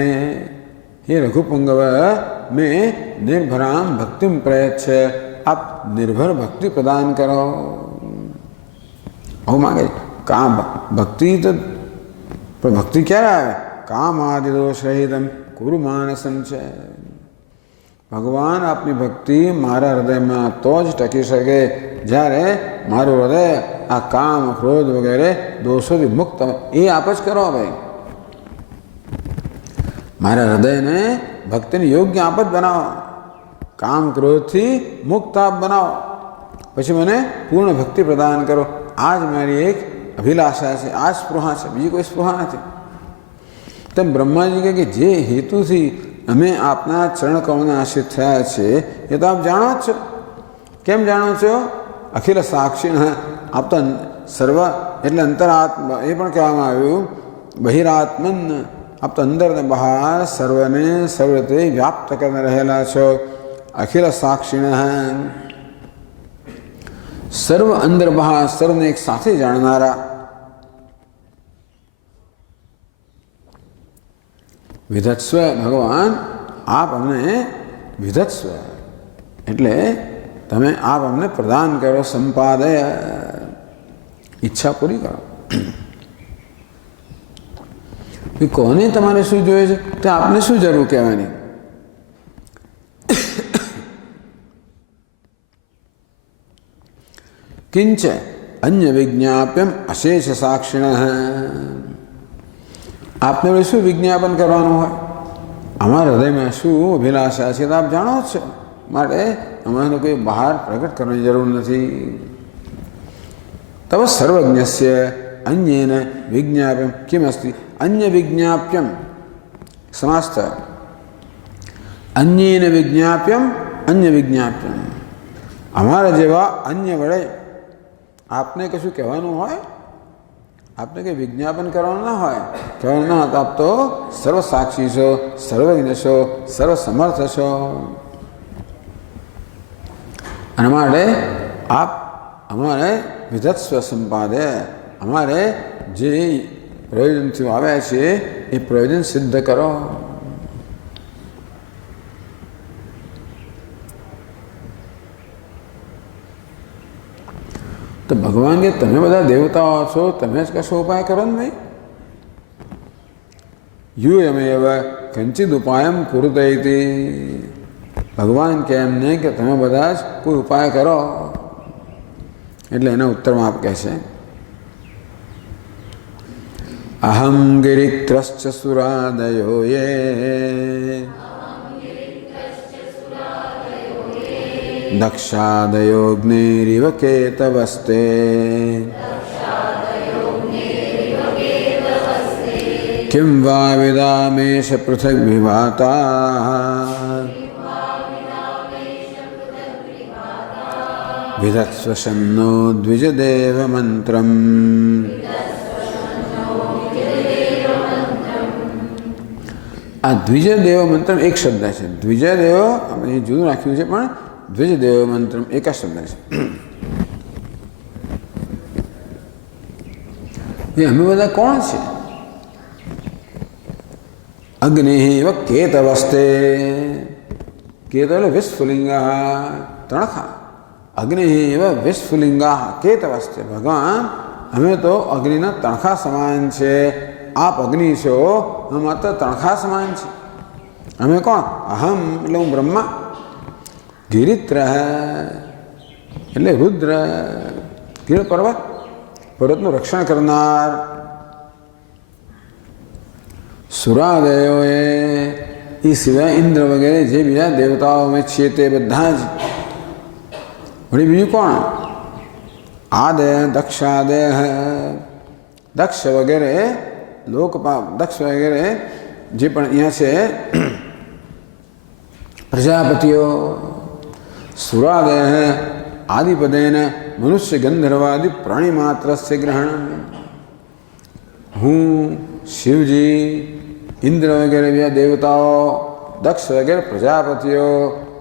હે રઘુપુંગવ, મેં નિર્ભરામ ભક્તિમ પ્રયચ્છ, આપ નિર્ભર ભક્તિ પ્રદાન કરો. આવું માગે. કામ ભક્તિ તો પણ ભક્તિ ક્યારે આવે? કામ આદિ દોષ રહિતમ કુરુ માનસમ છે. ભગવાન, આપની ભક્તિ મારા હૃદયમાં તો જ ટકી શકે જ્યારે મારું હૃદય આ કામ, ક્રોધ વગેરે દોષોથી મુક્ત. એ આપ જ કરો ભાઈ. મારા હૃદયને ભક્તિને યોગ્ય આપ જ બનાવો. કામ ક્રોધથી મુક્ત આપ બનાવો, પછી મને પૂર્ણ ભક્તિ પ્રદાન કરો. આ જ મારી એક અભિલાષા છે, આ સ્પૃહા છે, બીજી કોઈ સ્પૃહા નથી. તેમ બ્રહ્માજી કહે કે જે હેતુથી અમે આપના ચરણકમળના આશ્રિત થયા છીએ એ તો આપ જાણો જ છો. કેમ જાણો છો? અખિલ સાક્ષી. આપ તો સર્વ એટલે અંતરાત્મા, એ પણ કહેવામાં આવ્યું. બહિરાત્મન, આપ તો અંદર ને બહાર સર્વને સર્વ રીતે વ્યાપ્ત કરીને રહેલા છો. અખિલ સાક્ષીણ, સર્વ અંદર બહાર સર્વને એક સાથે જાણનારા. વિધત્સ્વ, ભગવાન આપ અમને વિધત્સ્વ એટલે તમે આપ અમને પ્રદાન કરો. સંપાદય, ઈચ્છા પૂરી કરો. કોને તમારે શું જોઈએ છે તે આપને શું જરૂર કહેવાની? કિંચ અન્ય વિજ્ઞાપ્યમ અશેષ સાક્ષિણ. આપને વળી શું વિજ્ઞાપન કરવાનું હોય? અમારા હૃદયમાં શું અભિલાષા છે તો આપ જાણો જ છો. માટે અમારે કોઈ બહાર પ્રગટ કરવાની જરૂર નથી. તવ સર્વજ્ઞસ્ય અન્યેન વિજ્ઞાપ્યમ કિમ અસ્તિ? અન્ય વિજ્ઞાપ્યમ સમાસ્ત. અન્યેન વિજ્ઞાપ્યમ, અન્ય વિજ્ઞાપ્યમ. અમારા જેવા અન્ય વડે આપને કશું કહેવાનું હોય? આપને કંઈ વિજ્ઞાપન કરવાનું ના હોય, કહેવાનું ના હોય. આપ તો સર્વ સાક્ષી છો, સર્વજ્ઞ છો, સર્વ સમર્થ છો. અને માટે આપ અમારે વિધત્સ્વ સંપાદે, અમારે જે પ્રયોજનથી આવ્યા છીએ એ પ્રયોજન સિદ્ધ કરો. તો ભગવાન કે તમે બધા દેવતાઓ છો, તમે જ કશો ઉપાય કરો ને ભાઈ. યુયમેવ કંચિદ ઉપાયમ કુરુતે ઇતિ. ભગવાન કે એમને કે તમે બધા જ કોઈ ઉપાય કરો. એટલે એના ઉત્તરમાં આપ કહે છે અહમ ગિરિત્રશ્ચ સુરાદયો યે દક્ષાદયોગ્નિરિવ કેતવસ્તે કિમ વા વિદામેશ પૃથગ વિભાતા વિદત્સ્વશન્નો દ્વિજદેવ મંત્રમ. આ દ્વિજદેવ મંત્ર એક શબ્દ છે. દ્વિજદેવ આપણે જુદું રાખ્યું છે, પણ દ્વિજદેવ મંત્ર એક જ શબ્દ છે. એ અમે બધા કોણ છે? અગ્નિ કેતવસ્તે. કેત એટલે વિસ્ફુલિંગા, તણખા. અગ્નિ વિસ્ફુલિંગા કેતવસ્તે. ભગવાન અમે તો અગ્નિના તણખા સમાન છે. આપ અગ્નિ છો, અમે માત્ર તણખા સમાન છે. અમે કોણ? અહમ એટલે હું બ્રહ્મા. ગિરિત્ર એટલે રુદ્ર. ગિર પર્વત, પર્વતનું રક્ષણ કરનાર. સુરાદયોએ એ સિવાય ઇન્દ્ર વગેરે જે બીજા દેવતાઓ અમે છીએ તે બધા જ. વળી બીજું કોણ? આદય દક્ષાદય. દક્ષ વગેરે લોકપાલ, દક્ષ વગેરે જે પણ અહીંયા છે પ્રજાપતિઓ. સુરાદય આદિપદેન મનુષ્ય ગંધર્વાદિ પ્રાણી માત્રસ્ય ગ્રહણ. હું શિવજી, ઇન્દ્ર વગેરે બીજા દેવતાઓ, દક્ષ વગેરે પ્રજાપતિઓ,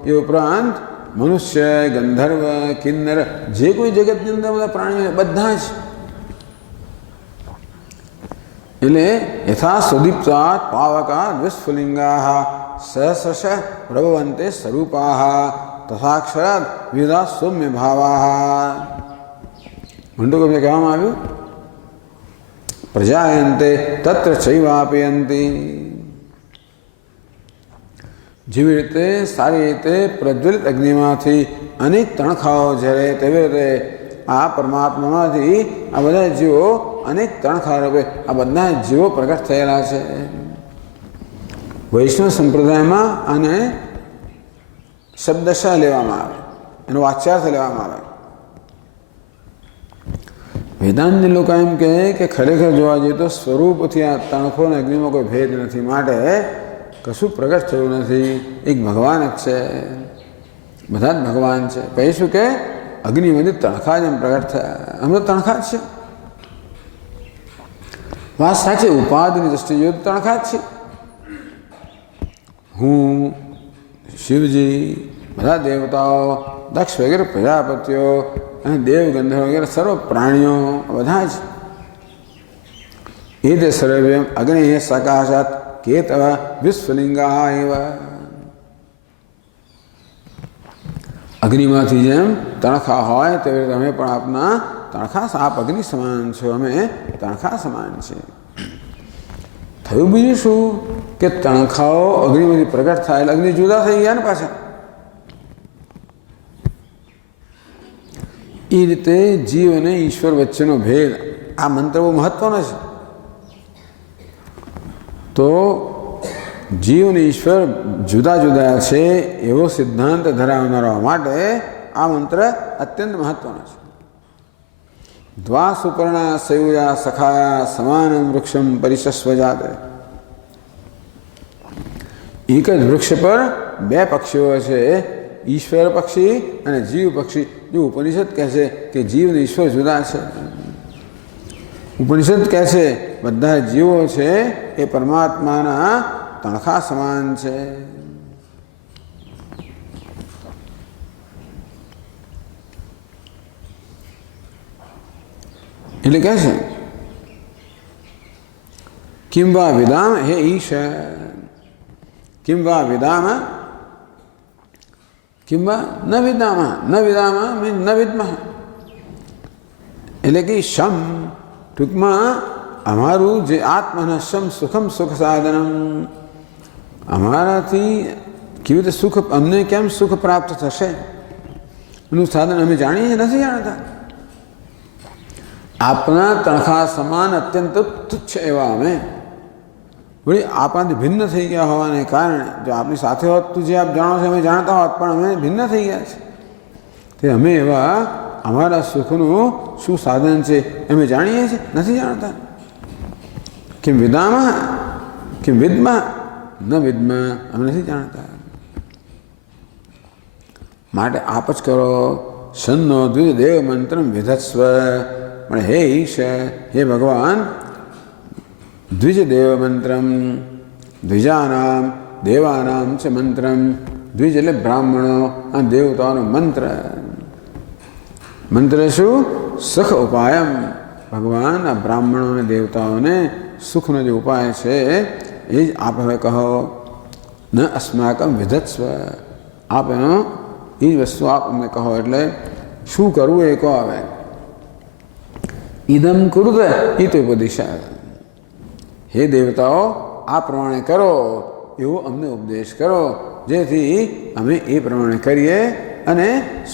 એ ઉપરાંત મનુષ્ય, ગંધર્વ, કિન્નર, જે કોઈ જગતની અંદર બધા પ્રાણીઓ બધા જ. એટલે યથા સુદીપ્તાત પાવકા વિસ્ફુલિંગા સહસ્રશ પ્રભવંતે સ્વરૂપા તથાક્ષરાદ વિવિધા સૌમ્ય ભાવા. મંડુકમાં કહેવામાં આવ્યું પ્રજાયંતે તત્ર ચૈવાપયંતી. જેવી રીતે સારી રીતે પ્રજ્વલિત અગ્નિમાંથી અનેક તણખાઓ ઝરે, તેવી રીતે આ પરમાત્મામાંથી આ બધા જીવો અનેક તણખા રૂપે આ બધા જીવો પ્રગટ થયેલા છે. વૈષ્ણવ સંપ્રદાયમાં આને શબ્દશઃ લેવામાં આવે, એનો વાચ્યાર્થ લેવામાં આવે. વેદાંતની લોકો એમ કહે કે ખરેખર જોવા જઈએ તો સ્વરૂપથી આ તણખો અને અગ્નિમાં કોઈ ભેદ નથી, માટે કશું પ્રગટ થયું નથી. એક ભગવાન જ છે, બધા જ ભગવાન છે. કહીશું કે અગ્નિમાંથી તણખા જ એમ પ્રગટ થયા. અમે તણખા જ છે. વાત સાચી. ઉપાધિની દ્રષ્ટિએ જોઈએ તો તણખા જ છે. હું, શિવજી, બધા દેવતાઓ, દક્ષ વગેરે પ્રજાપતિઓ અને દેવ ગંધર્વ વગેરે સર્વ પ્રાણીઓ બધા જ. એ તે સર્વે અગ્નિ સકાશાત કેતવ વિસ્ફુલિંગા એવ. અગ્નિમાંથી જેમ તણખા હોય તેવી રીતે અમે પણ આપના તણખા, આપ અગ્નિ સમાન છો, અમે તણખા સમાન છે. થયું બીજું શું કે તણખાઓ અગ્નિમાંથી પ્રગટ થાય, અગ્નિ જુદા થઈ ગયા ને પાછા. એ રીતે જીવ અને ઈશ્વર વચ્ચેનો ભેદ આ મંત્ર બહુ મહત્વનો છે. તો જીવ અને ઈશ્વર જુદા જુદા છે એવો સિદ્ધાંત ધરાવનારા માટે આ મંત્ર અત્યંત મહત્વનો છે. દ્વા સુપર્ણા સયુજા સખાયા સમાનમ વૃક્ષમ પરિશસ્વજાત. એક જ વૃક્ષ પર બે પક્ષીઓ છે, ઈશ્વર પક્ષી અને જીવ પક્ષી. જો ઉપનિષદ કહે છે કે જીવ અને ઈશ્વર જુદા છે, ઉપનિષદ કહે છે બધા જીવો છે એ પરમાત્માના તણખા સમાન છે. એટલે કહે છે કિમ વા વિદામ હે ઈશ. કિમ વા વિદામ, કિમ વા ન વિદામ. ન વિદામ મીન ન વિદ્મઃ. એટલે કે શમ ટૂંકમાં અમારું જે આત્મના શમ સુખમ સુખ સાધનમ, અમારાથી કેવી રીતે સુખ, અમને કેમ સુખ પ્રાપ્ત થશે એનું સાધન અમે જાણીએ નથી જાણતા. આપના તણખા સમાન અત્યંત તુચ્છ એવા અમે, વળી આપણાથી ભિન્ન થઈ ગયા હોવાને કારણે, જો આપની સાથે હોત તો જે આપ જાણો છો અમે જાણતા હોત, પણ અમે ભિન્ન થઈ ગયા છે. તે અમે એવા અમારા સુખનું શું સાધન છે અમે જાણીએ છીએ નથી જાણતા. કેમ વિદામાં કેમ વિદમાં ન વિદમાં અમે નથી જાણતા. માટે આપ જ કરો સન્નો દ્વિજદેવ મંત્રમ વિધસ્વ. પણ હે ઈશ, હે ભગવાન, દ્વિજદેવ મંત્રમ, દ્વિજાનામ દેવાનામ છે મંત્રમ. દ્વિજ એટલે બ્રાહ્મણો અને દેવતાઓનો મંત્ર. મંત્ર શું? સુખ ઉપાયમ. ભગવાન આ બ્રાહ્મણો અને દેવતાઓને સુખનો જે ઉપાય છે એ જ આપ હવે કહો. ન અસ્માકમ વિધત્સ્વ. આપ એનો એ જ વસ્તુ આપ અમને કહો. એટલે શું કરવું એ કહો. હવે ઇદમ કુરુત ઇતિ ઉપદિશા. હે દેવતાઓ, આ પ્રમાણે કરો એવો અમને ઉપદેશ કરો, જેથી અમે એ પ્રમાણે કરીએ અને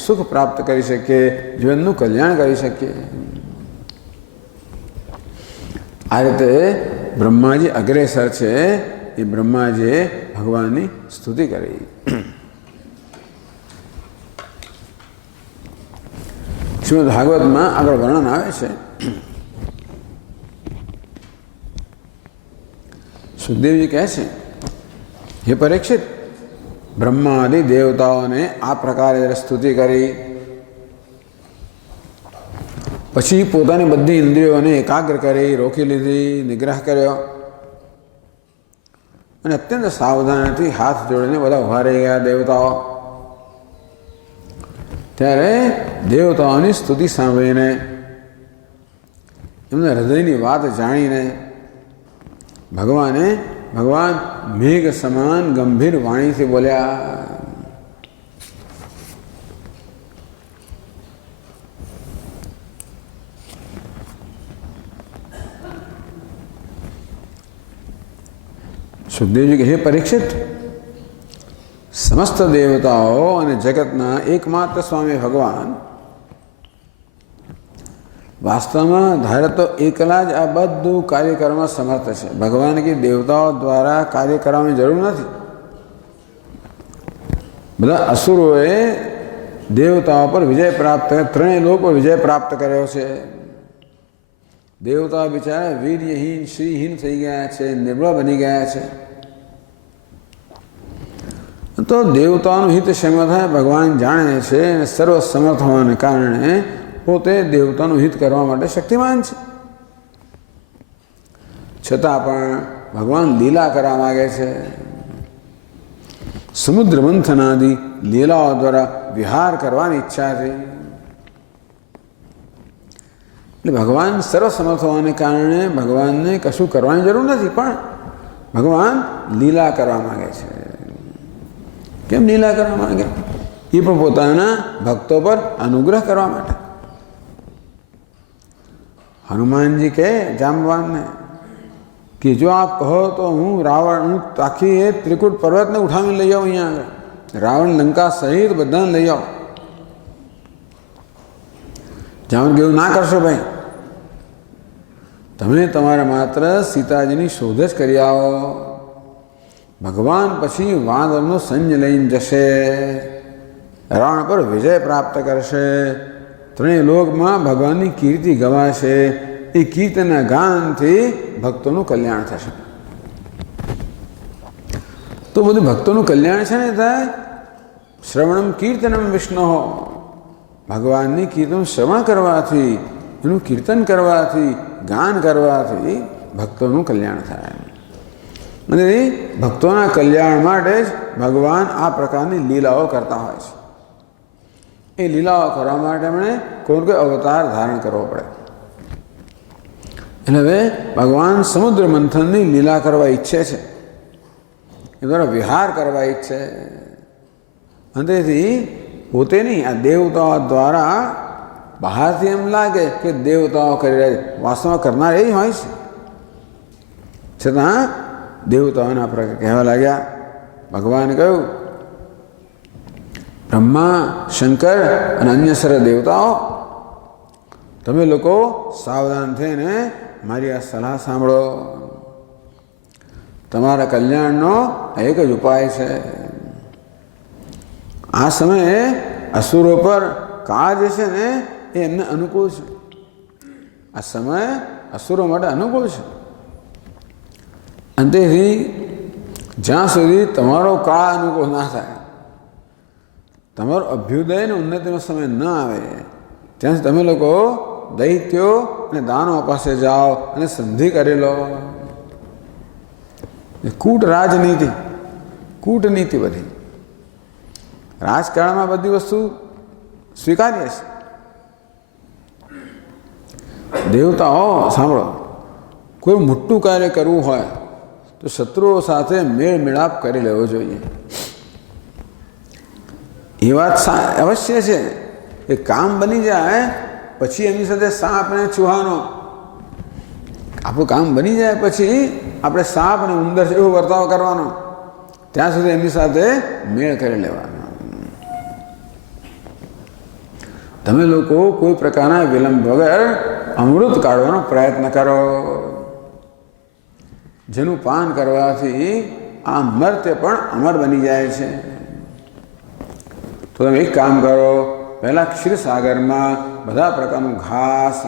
સુખ પ્રાપ્ત કરી શકીએ, જીવનનું કલ્યાણ કરી શકીએ. આ રીતે બ્રહ્માજી અગ્રેસર છે. એ બ્રહ્માજીએ ભગવાનની સ્તુતિ કરી. શ્રીમદ ભાગવતમાં આગળ વર્ણન આવે છે. સુખદેવજી કહે છે, હે પરીક્ષિત, બ્રહ્માદિ દેવતાઓને આ પ્રકારે સ્તુતિ કરી, પછી પોતાની બધી ઇન્દ્રિયોને એકાગ્ર કરી, રોકી લીધી, નિગ્રહ કર્યો અને અત્યંત સાવધાનીથી હાથ જોડીને બધા ઉભા રહી ગયા દેવતાઓ. ત્યારે દેવતાઓની સ્તુતિ સાંભળીને, એમના હૃદયની વાત જાણીને ભગવાન મેઘ સમાન ગંભીર વાણીથી બોલ્યા. સુખદેવજી કે, હે પરીક્ષિત, સમસ્ત દેવતાઓ અને જગતના એકમાત્ર સ્વામી ભગવાન વાસ્તવમાં ધારે તો એકલા જ આ બધું કાર્ય કરવામાં સમર્થ છે. ભગવાન કે દેવતાઓ દ્વારા કાર્ય કરવાની જરૂર નથી. બધા અસુરોએ દેવતાઓ પર વિજય પ્રાપ્ત કર્યો, ત્રણેય લોકો પર વિજય પ્રાપ્ત કર્યો છે. દેવતાઓ બિચારા વીર્યહીન, શ્રીહીન થઈ ગયા છે, નિર્બળ બની ગયા છે. તો દેવતાઓનું હિત શેમાં થાય ભગવાન જાણે છે, અને સર્વ સમર્થ હોવાને કારણે પોતે દેવતાનું હિત કરવા માટે શક્તિમાન છે. છતાં પણ ભગવાન લીલા કરવા માગે છે. સમુદ્ર મંથનાદિ લીલાઓ દ્વારા વિહાર કરવાની ઈચ્છા છે. એટલે ભગવાન સર્વસમર્થ હોવાને કારણે ભગવાનને કશું કરવાની જરૂર નથી, પણ ભગવાન લીલા કરવા માગે છે. કેમ લીલા કરવા માંગે? એ પણ પોતાના ભક્તો પર અનુગ્રહ કરવા માટે. હનુમાનજી કહે જાંબવાનને કે જો આપ કહો તો હું આખી એ ત્રિકૂટ પર્વતને ઉઠાવીને લઈ આવું અહીંયા આગળ, રાવણ લંકા સહિત બધાને લઈ આવો. જાવન કે એવું ના કરશો ભાઈ, તમે તમારે માત્ર સીતાજીની શોધ જ કરી આવો. ભગવાન પછી વાનરનો સૈન્ય લઈને જશે, રાવણ પર વિજય પ્રાપ્ત કરશે, ત્રણેય લોકમાં ભગવાનની કીર્તિ ગવાશે. એ કીર્તનના ગાનથી ભક્તોનું કલ્યાણ થશે. તો બધું ભક્તોનું કલ્યાણ છે ને થાય. શ્રવણમ કીર્તનમ વિષ્ણુ. ભગવાનની કીર્તન શ્રવણ કરવાથી, એનું કીર્તન કરવાથી, ગાન કરવાથી ભક્તોનું કલ્યાણ થાય. અને ભક્તોના કલ્યાણ માટે જ ભગવાન આ પ્રકારની લીલાઓ કરતા હોય છે. એ લીલાઓ કરવા માટે એમણે કોઈ કોઈ અવતાર ધારણ કરવો પડે. એટલે હવે ભગવાન સમુદ્ર મંથનની લીલા કરવા ઈચ્છે છે, એ દ્વારા વિહાર કરવા ઈચ્છે. અને તેથી પોતે નહીં, આ દેવતાઓ દ્વારા બહારથી એમ લાગે કે દેવતાઓ કરી રહ્યા છે, વાસ્તવમાં કરનાર એ હોય છે. છતાં દેવતાઓને આ પ્રકાર કહેવા લાગ્યા. ભગવાને કહ્યું, બ્રહ્મા, શંકર અને અન્ય સર્વ દેવતાઓ, તમે લોકો સાવધાન થઈને મારી આ સલાહ સાંભળો. તમારા કલ્યાણનો એક જ ઉપાય છે. આ સમયે અસુરો પર કાળ જે છે ને એ એમને અનુકૂળ છે. આ સમય અસુરો માટે અનુકૂળ છે. અને તેથી જ્યાં સુધી તમારો કાળ અનુકૂળ ના થાય, તમારો અભ્યુદય અને ઉન્નતિનો સમય ન આવે, ત્યાં સુધી તમે લોકો દૈત્યો અને દાનવો પાસે જાઓ અને સંધિ કરી લો. કૂટ રાજનીતિ, કૂટનીતિ બધી. રાજકારણમાં બધી વસ્તુ સ્વીકાર્ય છે. દેવતાઓ સાંભળો, કોઈ મોટું કાર્ય કરવું હોય તો શત્રુઓ સાથે મેળ મિલાપ કરી લેવો જોઈએ. એ વાત અવશ્ય છે કે કામ બની જાય પછી એમની સાથે સાપ અને ચૂહાનો, આપણું કામ બની જાય પછી આપણે સાપ અને ઉંદર એવો વર્તાવ કરવાનો, ત્યાં સુધી એમની સાથે મેળ કરી લેવાનો. તમે લોકો કોઈ પ્રકારના વિલંબ વગર અમૃત કાઢવાનો પ્રયત્ન કરો, જેનું પાન કરવાથી આ મર્ત્ય પણ અમર બની જાય છે. તો તમે એક કામ કરો, પહેલાં ક્ષીરસાગરમાં બધા પ્રકારનું ઘાસ,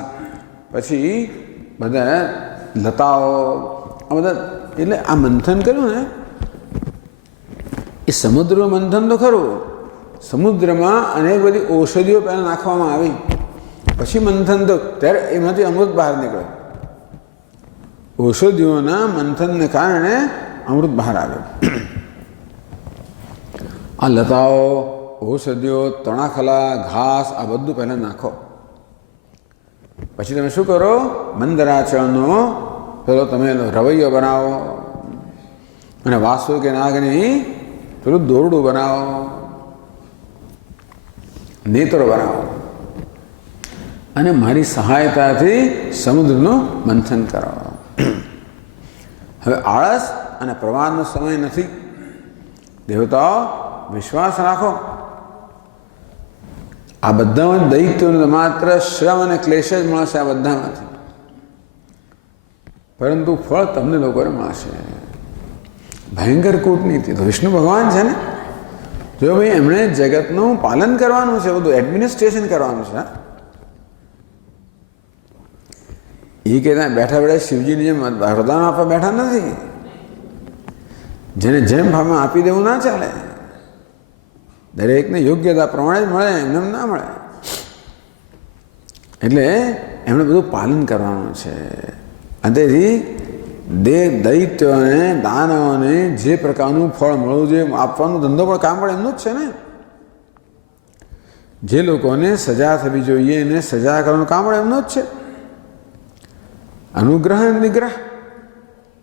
પછી બધા લતાઓ, આ બધા, એટલે આ મંથન કર્યું ને એ સમુદ્રનું મંથન તો ખરું. સમુદ્રમાં અનેક બધી ઔષધિઓ પહેલાં નાખવામાં આવી, પછી મંથન તો ત્યારે એમાંથી અમૃત બહાર નીકળે. ઔષધિઓના મંથનને કારણે અમૃત બહાર આવ્યું. આ લતાઓ, ઔષધિઓ, તણાખલા, ઘાસ આ બધું પહેલાં નાખો. પછી તમે શું કરો, મંદરાચળનો પેલો તમે રવૈયો બનાવો અને વાસુ કે નાગની પેલું દોરડું બનાવો, નેત્રો બનાવો અને મારી સહાયતાથી સમુદ્રનું મંથન કરો. હવે આળસ અને પ્રવાદનો સમય નથી. દેવતાઓ, વિશ્વાસ રાખો. આ બધામાં દૈત્યોને માત્ર શ્રમ અને ક્લેશ જ મળશે આ બધામાંથી, પરંતુ ફળ તમને લોકોને મળશે. ભયંકર કૂટનીતિ તો વિષ્ણુ ભગવાન છે ને, જો ભાઈ એમણે જગતનું પાલન કરવાનું છે, બધું એડમિનિસ્ટ્રેશન કરવાનું છે. એ કહેતા બેઠા બેઠા શિવજીની જેમ વરદાન આપવા બેઠા નથી. જેને જેમ ભાવમાં આપી દેવું ના ચાલે. દરેકને યોગ્યતા પ્રમાણે જ મળે, એમને ના મળે. એટલે એમણે બધું પાલન કરવાનું છે. અને તેથી દૈત્યોને, દાનવોને જે પ્રકારનું ફળ મળવું જોઈએ, આપવાનું ધંધો પણ કામ પણ એમનું જ છે ને. જે લોકોને સજા થવી જોઈએ એને સજા કરવાનું કામ પણ એમનું જ છે. અનુગ્રહ અને નિગ્રહ,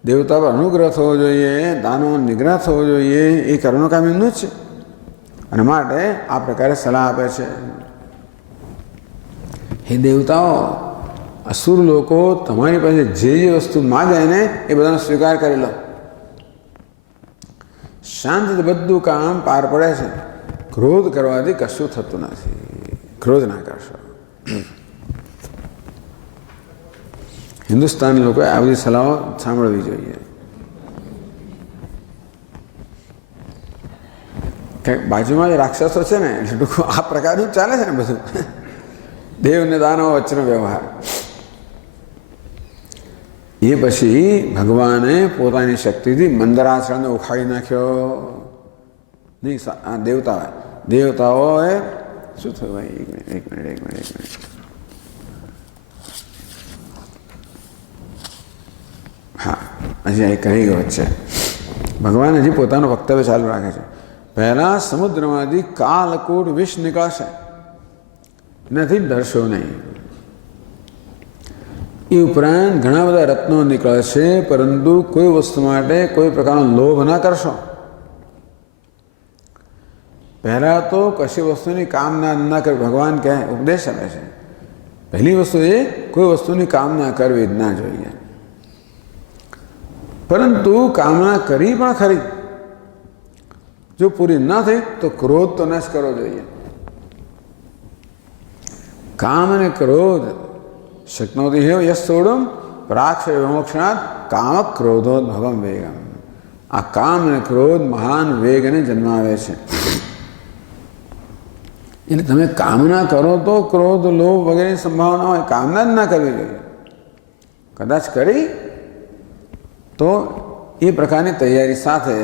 દેવતા પર અનુગ્રહ થવો જોઈએ, દાનવો નિગ્રહ થવો જોઈએ, એ કરવાનું કામ એમનું જ છે. અને માટે આ પ્રકારે સલાહ આપે છે. હે દેવતાઓ, અસુર લોકો તમારી પાસે જે જે વસ્તુ માગે ને એ બધાનો સ્વીકાર કરી લો. શાંતિથી બધું કામ પાર પડે છે. ક્રોધ કરવાથી કશું થતું નથી. ક્રોધ ના કરશો. હિન્દુસ્તાની લોકોએ આ બધી સલાહો સાંભળવી જોઈએ. બાજુમાં જે રાક્ષસો છે ને એટલે ટૂંકું આ પ્રકારનું ચાલે છે ને બધું, દેવ ને દાનવો વચ્ચેનો વ્યવહાર. એ પછી ભગવાને પોતાની શક્તિથી મંદરાચળને ઉખાડી નાખ્યો. નહીં, દેવતાઓએ શું થયું ભાઈ? એક મિનિટ. હા, હજી કહી ગયો છે. ભગવાન હજી પોતાનું વક્તવ્ય ચાલુ રાખે છે. પહેલાં સમુદ્રમાંથી કાલકૂટ વિષ નીકળશે, નથી ડરશો નહીં. એ ઉપરાંત ઘણા બધા રત્નો નીકળશે, પરંતુ કોઈ વસ્તુ માટે કોઈ પ્રકારનો લોભ ના કરશો. પહેલાં તો કશી વસ્તુની કામના ના કર. ભગવાન કહે, ઉપદેશ આપે છે પહેલી વસ્તુ એ કોઈ વસ્તુની કામના કરવી જ ના જોઈએ, પરંતુ કામના કરી પણ ખરી, જો પૂરી ન થઈ તો ક્રોધ તો નશ કરવો જોઈએ. કામ અને ક્રોધ શક્નોતિ હેવ યસ્તોડમ પ્રાક્ષર વિમોક્ષણાત કામ ક્રોધોદ્ભવમ વેગમ. આ કામ અને ક્રોધ મહાન વેગને જન્માવે છે. એટલે તમે કામના કરો તો ક્રોધ, લોભ વગેરેની સંભાવના હોય, કામના જ ના કરવી જોઈએ. કદાચ કરી તો એ પ્રકારની તૈયારી સાથે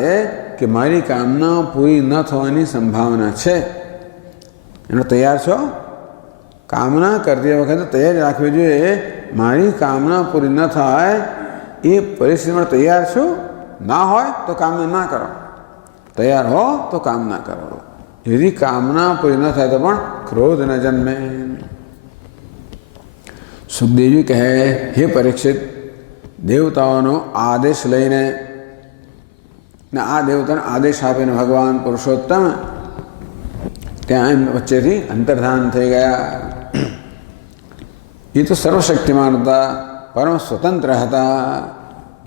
કે મારી કામના પૂરી ન થવાની સંભાવના છે, એનો તૈયાર છો. કામના કરતી વખતે તૈયારી રાખવી જોઈએ, મારી કામના પૂરી ન થાય એ પરિસ્થિતિમાં તૈયાર છું. ના હોય તો કામના ના કરો, તૈયાર હો તો કામ ના કરો. यदि कामना पूरी न થાય તો પણ ક્રોધ ન જન્મે. સુખદેવજી કહે, હે પરીક્ષિત, દેવતાઓનો આદેશ લઈને ને આ દેવતાને આદેશ આપીને ભગવાન પુરુષોત્તમ ત્યાં એમ વચ્ચેથી અંતર્ધાન થઈ ગયા. એ તો સર્વશક્તિમાન હતા, પરમ સ્વતંત્ર હતા.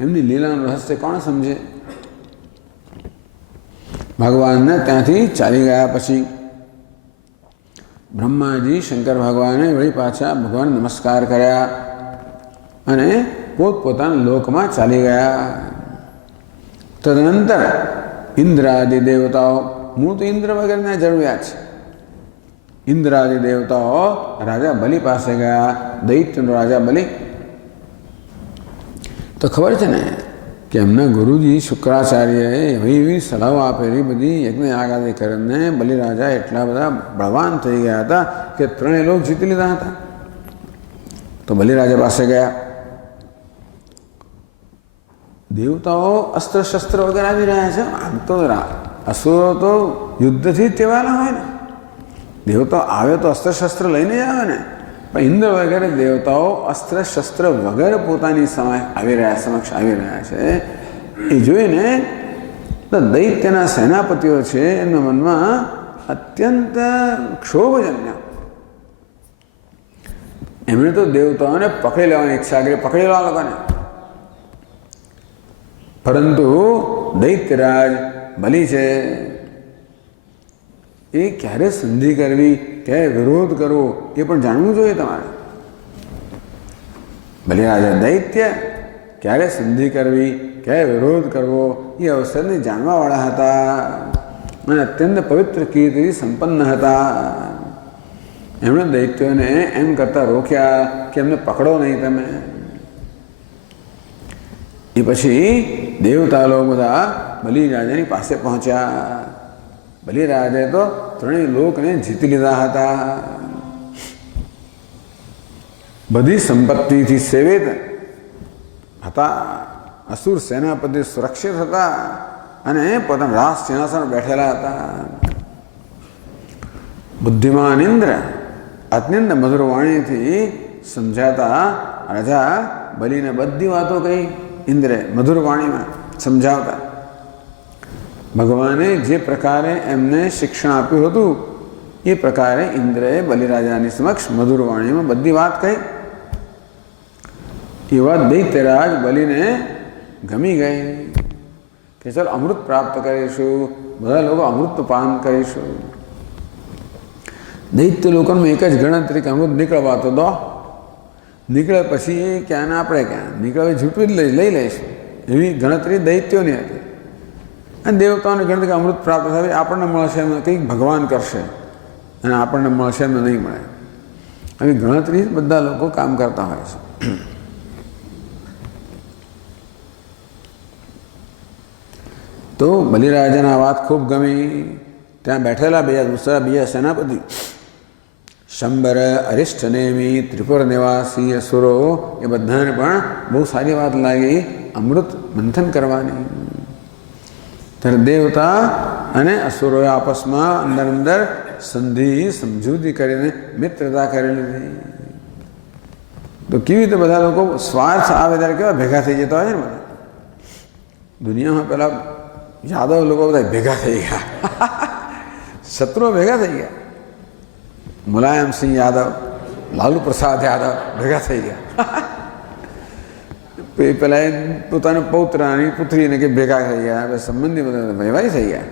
એમની લીલાનું રહસ્ય કોણ સમજે? ભગવાનને ત્યાંથી ચાલી ગયા પછી બ્રહ્માજી શંકર ભગવાને વળી પાછા ભગવાન નમસ્કાર કર્યા અને પોતપોતાના લોકમાં ચાલી ગયા. તદનંતર ઇન્દ્રાદિ દેવતાઓ, હું તો ઇન્દ્ર વગેરેના જરૂરિયાત છે, ઇન્દ્રાદિ દેવતાઓ રાજા બલિ પાસે ગયા. દૈત્યનો રાજા બલિ તો ખબર છે ને કે એમના ગુરુજી શુક્રાચાર્યએ એવી સલાહો આપેલી બધી યજ્ઞ યાગાદી કરીને બલિરાજા એટલા બધા બળવાન થઈ ગયા હતા કે 3 લોક જીતી લીધા હતા. તો બલિરાજા પાસે ગયા. દેવતાઓ અસ્ત્ર શસ્ત્ર વગર આવી રહ્યા છે. આમ તો અસુરો તો યુદ્ધથી જ તેવાના હોય ને, દેવતાઓ આવે તો અસ્ત્ર શસ્ત્ર લઈને જ આવે ને. પણ ઇન્દ્ર વગેરે દેવતાઓ અસ્ત્ર શસ્ત્ર વગર પોતાની સમક્ષ આવી રહ્યા છે. એ જોઈને દૈત્યના સેનાપતિઓ છે એમના મનમાં અત્યંત ક્ષોભજન્ય. એમણે તો દેવતાઓને પકડી લેવાની ઈચ્છા કરી, પકડી લેવા લોકોને. પરંતુ દૈત્યરાજ બલિ છે એ ક્યારે સંધિ કરવી, ક્યારે વિરોધ કરવો એ પણ જાણવું જોઈએ તમારે. બલિરાજા દૈત્ય ક્યારે સંધિ કરવી, ક્યારે વિરોધ કરવો એ અવસરને જાણવાવાળા હતા અને અત્યંત પવિત્ર કીર્તિથી સંપન્ન હતા. એમણે દૈત્યોને એમ કરતા રોક્યા કે એમને પકડો નહીં તમે. એ પછી દેવતા લોકો બધા બલિરાજાની પાસે પહોંચ્યા. બલિરાજે તો 3 લોકને જીતી લીધા હતા. બધી સંપત્તિથી સેવિત હતા. અસુર સેનાપતિ સુરક્ષિત હતા અને પોતાના રાજ સિંહાસન બેઠેલા હતા. બુદ્ધિમાન ઇન્દ્ર અત્યંત મધુર વાણીથી સમજાતા રાજા બલિને બધી વાતો કહી. ઇન્દ્રે મધુર વાણીમાં સમજાવતા. ભગવાને જે પ્રકારે એમને શિક્ષણ આપ્યું હતું એ પ્રકારે ઇન્દ્રએ બલિરાજાની સમક્ષ મધુર વાણીમાં બધી વાત કહી. એ વાત દૈત્યરાજ બલિને ગમી ગઈ કે ચાલ અમૃત પ્રાપ્ત કરીશું, બધા લોકો અમૃત પાન કરીશું. દૈત્ય લોકોમાં એક જ ગણતરી કે અમૃત નીકળવા તો દો, નીકળે પછી ક્યાં આપણે ક્યાં નીકળે ઝૂંટવી જ લઈ લઈશું, એવી ગણતરી દૈત્યોની હતી. અને દેવતાઓની ગણતરી અમૃત પ્રાપ્ત થાય, આપણને મળશે એમ કંઈક ભગવાન કરશે અને આપણને મળશે એમને નહીં મળે, આવી ગણતરી બધા લોકો કામ કરતા હોય છે. તો બલિરાજાને આ વાત ખૂબ ગમી. ત્યાં બેઠેલા બીજા સેનાપતિ શંબર, અરિષ્ઠનેમી, ત્રિપુર નિવાસી અસુરો એ બધાને પણ બહુ સારી વાત લાગી અમૃત મંથન કરવાની. ત્યારે દેવતા અને અસુરોએ આપસમાં અંદર સંધિ સમજૂતી કરીને મિત્રતા કરી લીધી. તો કેવી રીતે બધા લોકો સ્વાર્થ આવે ત્યારે કેવા ભેગા થઈ જતા હોય ને. બધા દુનિયામાં પેલા યાદવ લોકો બધા ભેગા થઈ ગયા, શત્રુઓ ભેગા થઈ ગયા. મુલાયમસિંહ યાદવ લાલુ પ્રસાદ યાદવ ભેગા થઈ ગયા. પેલા પોતાના પૌત્ર અને પુત્રીને કે ભેગા થઈ ગયા, હવે સંબંધી બધા ભેવાઈ થઈ ગયા.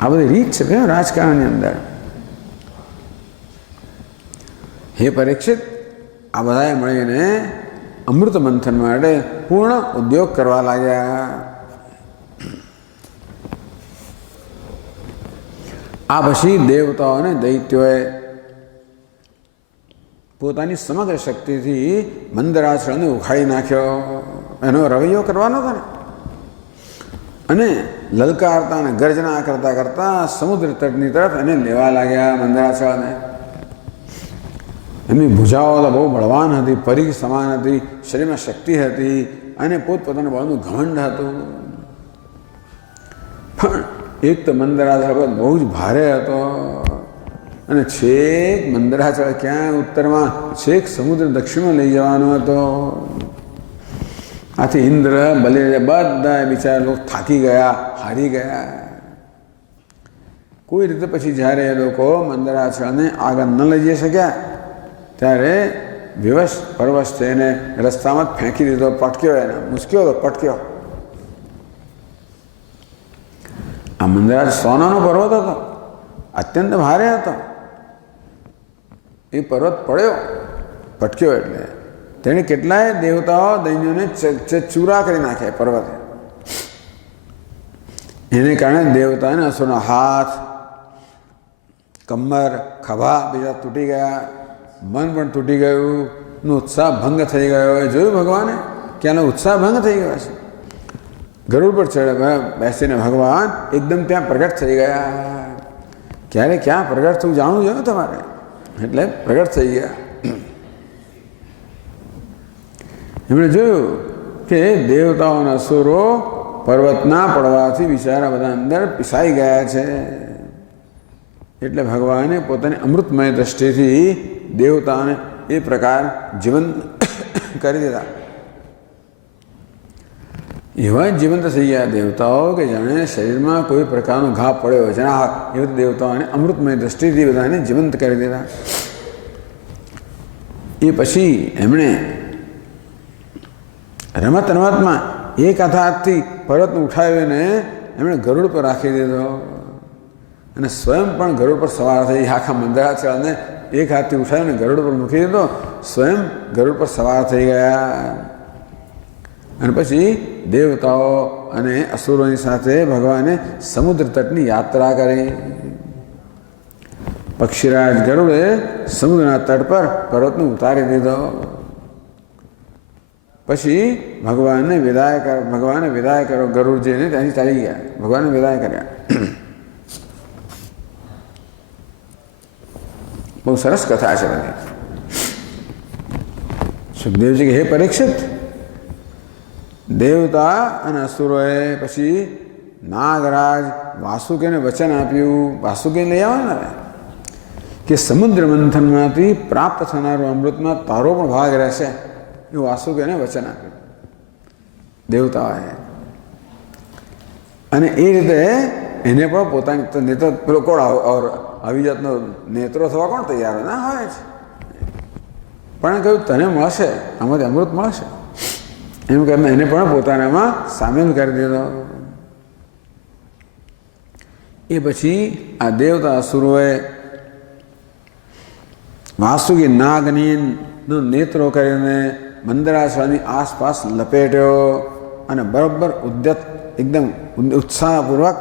આ બધી રીત છે કે રાજકારણની અંદર. હે પરીક્ષિત, આ બધાએ મળીને અમૃત મંથન માટે પૂર્ણ ઉદ્યોગ કરવા લાગ્યા. આ પછી દેવતાઓ અને દૈત્યોએ પોતાની સમગ્ર શક્તિથી મંદરાચળને ઉખાડી નાખ્યો. એનો રવૈયો કરવાનો હતો ને. અને લલકારતા અને ગર્જના કરતા કરતા સમુદ્ર તટની તરફ એને લેવા લાગ્યા. મંદરાચળને એમની ભુજાઓ તો બહુ બળવાન હતી, પરી સમાન હતી, શરીરમાં શક્તિ હતી અને પોતપોતાના બળનું ઘમંડ હતું. પણ એક તો મંદરાચળ બહુ જ ભારે હતો અને છેક મંદરાચળ ક્યાં ઉત્તરમાં છેક સમુદ્ર દક્ષિણમાં લઈ જવાનો હતો. આથી ઇન્દ્ર બલિ બધા બિચારા લોકો થાકી ગયા, હારી ગયા. કોઈ રીતે પછી જ્યારે એ લોકો મંદરાચળને આગળ ન લઈ જઈ શક્યા ત્યારે વિવશ પરવશ થઈને રસ્તામાં જ ફેંકી દીધો. પટક્યો, એને મુશ્ક્યો તો પટક્યો. આ મંદરાજ સોનાનો પર્વત હતો, અત્યંત ભારે હતો. એ પર્વત પડ્યો, પટક્યો એટલે તેણે કેટલાય દેવતાઓ દૈન્યોને ચૂરા કરી નાખ્યા પર્વતે. એને કારણે દેવતાને અસુરના હાથ, કમર, ખભા બીજા તૂટી ગયા, મન પણ તૂટી ગયું, નો ઉત્સાહ ભંગ થઈ ગયો. એ જોયું ભગવાને કે આનો ઉત્સાહ ભંગ થઈ ગયો છે. ગરુડ પર ચડે બેસીને ભગવાન એકદમ ત્યાં પ્રગટ થઈ ગયા. ક્યારે ક્યાં પ્રગટ થવું જાણવું જોઈએ તમારે, એટલે પ્રગટ થઈ ગયા. એમણે જોયું કે દેવતાઓના અસુરો પર્વતના પડવાથી બિચારા બધા અંદર પીસાઈ ગયા છે. એટલે ભગવાને પોતાની અમૃતમય દ્રષ્ટિથી દેવતાઓને એ પ્રકાર જીવંત કરી દીધા. એવા જીવંત થઈ ગયા દેવતાઓ કે જાણે શરીરમાં કોઈ પ્રકારનો ઘા પડ્યો હોય છે. એવા દેવતાઓને અમૃતમય દ્રષ્ટિથી બધાને જીવંત કરી દીધા. એ પછી એમણે રમતમાં એક હાથથી પર્વતને ઉઠાવીને એમણે ગરુડ પર રાખી દીધો અને સ્વયં પણ ગરુડ પર સવાર થઈ. આખા મંદરાચળને એક હાથથી ઉઠાવીને ગરુડ પર મૂકી દીધો, સ્વયં ગરુડ પર સવાર થઈ ગયા. અને પછી દેવતાઓ અને અસુરોની સાથે ભગવાને સમુદ્ર તટની યાત્રા કરી. પક્ષીરાજ ગરુડે સમુદ્રના તટ પર પર્વતને ઉતારી દીધો. પછી ભગવાને વિદાય કર્યો. ગરુડજીને ત્યાંથી ચાલી ગયા. ભગવાને વિદાય કર્યા. બહુ સરસ કથા છે બધી. સુખદેવજી કે હે પરીક્ષિત, દેવતા અને અસુરોએ પછી નાગરાજ વાસુકીને વચન આપ્યું. વાસુકી લઈ આવવાના ને કે સમુદ્ર મંથનમાંથી પ્રાપ્ત થનારું અમૃતમાં તારો પણ ભાગ રહેશે. એવું વાસુકીને વચન આપ્યું દેવતાઓએ. અને એ રીતે એને પણ પોતાની નેત્ર પેલો કોણ આવી જાતનો નેત્રો થવા કોણ તૈયાર ના હોય છે. પણ કહ્યું તને મળશે, આમાંથી અમૃત મળશે એમ કરીને એને પણ પોતાનામાં સામેલ કરી દીધો. એ પછી આ દેવતા અસુરોએ વાસુકી નાગની નેત્રો કરીને મંદરાચળની આસપાસ લપેટ્યો અને બરોબર એકદમ ઉત્સાહપૂર્વક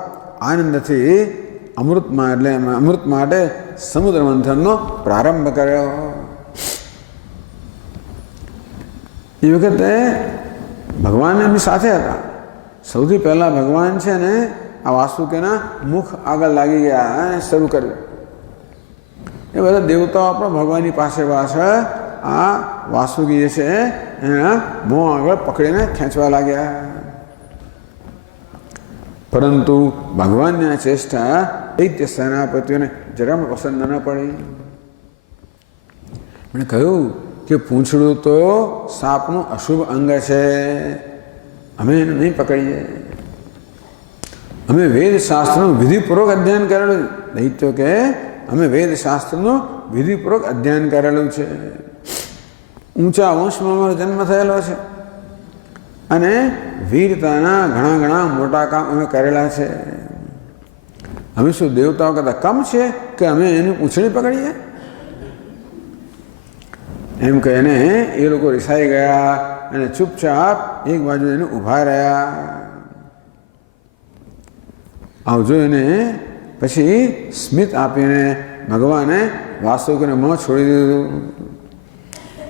આનંદથી અમૃત માટે સમુદ્ર મંથનનો પ્રારંભ કર્યો. એ વખતે ભગવાન એમની સાથે હતા. સૌથી પહેલાં ભગવાન છે ને આ વાસુકીના મુખ આગળ લાગી ગયા અને શરૂ કર્યું. એ બધા દેવતાઓ પણ ભગવાનની પાસે આ વાસુકી જે છે એના મોં આગળ પકડીને ખેંચવા લાગ્યા. પરંતુ ભગવાનની આ ચેષ્ટા દૈત્ય સેનાપતિઓને જરા પણ પસંદ ન પડી. એમણે કહ્યું કે પૂંછડું તો સાપનું અશુભ અંગ છે, અમે એને નહીં પકડીએ. અમે વેદશાસ્ત્રનું વિધિપૂર્વક અધ્યયન કરેલું. દૈત્યો કે અમે વેદશાસ્ત્રનું વિધિપૂર્વક અધ્યયન કરેલું છે. ઊંચા વંશમાં અમારો જન્મ થયેલો છે અને વીરતાના ઘણા ઘણા મોટા કામ અમે કરેલા છે. અમે શું દેવતાઓ કરતા કમ છે કે અમે એની પૂંછડી પકડીએ? એમ કહીને એ લોકો રિસાઈ ગયા અને ચૂપચાપ એક બાજુ એને ઊભા રહ્યા. આવજો એને પછી સ્મિત આપીને ભગવાને વાસુકીને મોં છોડી દીધું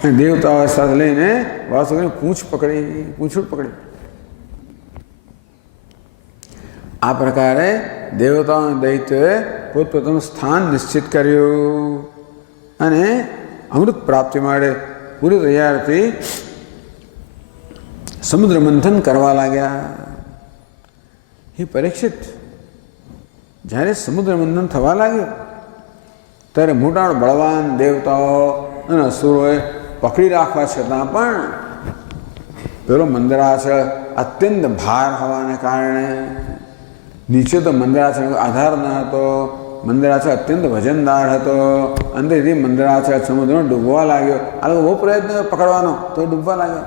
અને દેવતાઓ સાથે લઈને વાસુકીને પૂંછડ પકડી. આ પ્રકારે દેવતાઓના દૈત્યોએ પોતપોતાનું સ્થાન નિશ્ચિત કર્યું અને અમૃત પ્રાપ્તિ માટે પૂરી તૈયારથી સમુદ્ર મંથન કરવા લાગ્યા. એ પરીક્ષિત, જ્યારે સમુદ્ર મંથન થવા લાગ્યું ત્યારે મોટા બળવાન દેવતાઓ અને અસુરોએ પકડી રાખવા છતાં પણ પેલો મંદરાચળ અત્યંત ભાર હોવાને કારણે નીચે તો મંદરાચળનો આધાર ન હતો. મંદરાચળ અત્યંત વજનદાર હતો. અંદરથી મંદરાચળ સમુદ્રમાં ડૂબવા લાગ્યો. આ લોકો બહુ પ્રયત્ન પકડવાનો તો ડૂબવા લાગ્યો.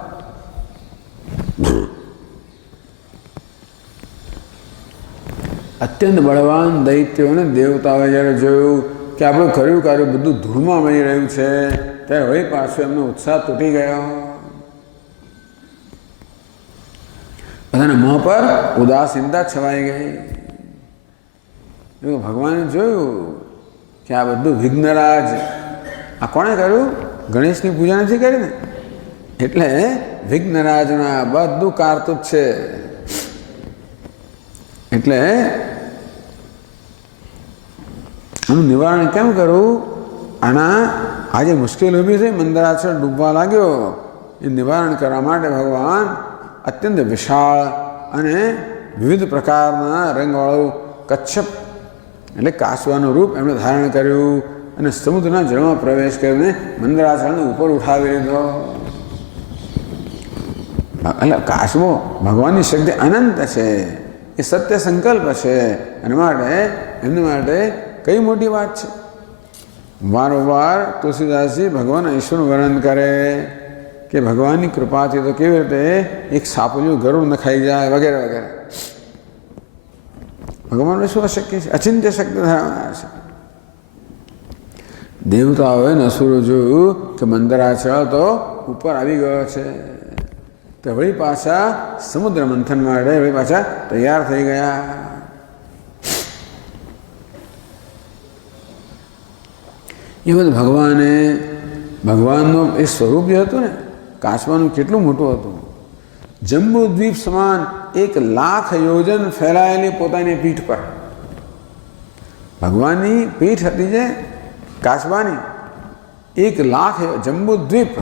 અત્યંત બળવાન દૈત્યોને દેવતાઓએ જ્યારે જોયું કે આપણું કર્યું કાર્ય બધું ધૂળમાં મળી રહ્યું છે ત્યારે વળી પાછો એમનો ઉત્સાહ તૂટી ગયો. બધાના મોં પર ઉદાસીનતા છવાઈ ગઈ. ભગવાને જોયું કે આ બધું વિઘ્નરાજ, આ કોણે કર્યું? ગણેશની પૂજા નથી કરી ને, એટલે વિઘ્નરાજના બધું કારતૂત છે. એટલે આનું નિવારણ કેમ કરવું? આના આજે મુશ્કેલી ઊભી થઈ, મંદરાચળ ડૂબવા લાગ્યો, એ નિવારણ કરવા માટે ભગવાન અત્યંત વિશાળ અને વિવિધ પ્રકારના રંગવાળું કચ્છપ એટલે કાસવાનું રૂપ એમણે ધારણ કર્યું અને સમુદ્રના જળમાં પ્રવેશ કરીને મંદરાચળને ઉપર ઉઠાવી લીધો. એટલે કાસવો ભગવાનની શક્તિ અનંત છે, એ સત્ય સંકલ્પ છે. અને માટે એમના માટે કઈ મોટી વાત છે. વારંવાર તુલસીદાસજી ભગવાન ઈશ્વરનું વર્ણન કરે કે ભગવાનની કૃપાથી તો કેવી રીતે એક સાપુલિયું ગરુડ ન ખાઈ જાય વગેરે વગેરે. ભગવાનને શું અશક્ય છે? અચિંત્ય શક્તિ ધરાવનાર છે. દેવતાઓએ અસુરો જોયું કે મંદરાચળ તો ઉપર આવી ગયો છે તો વળી પાછા સમુદ્ર મંથન માટે વળી પાછા તૈયાર થઈ ગયા. એ બધું ભગવાનનું એ સ્વરૂપ જે હતું ને કાચવાનું કેટલું મોટું હતું. જમ્બુ દ્વીપ સમાન 1,00,000 યોજન ફેલાયેલી પોતાની પીઠ પર ભગવાનની પીઠ હતી જે કાચબાની 1,00,000 જમ્બુ દ્વીપ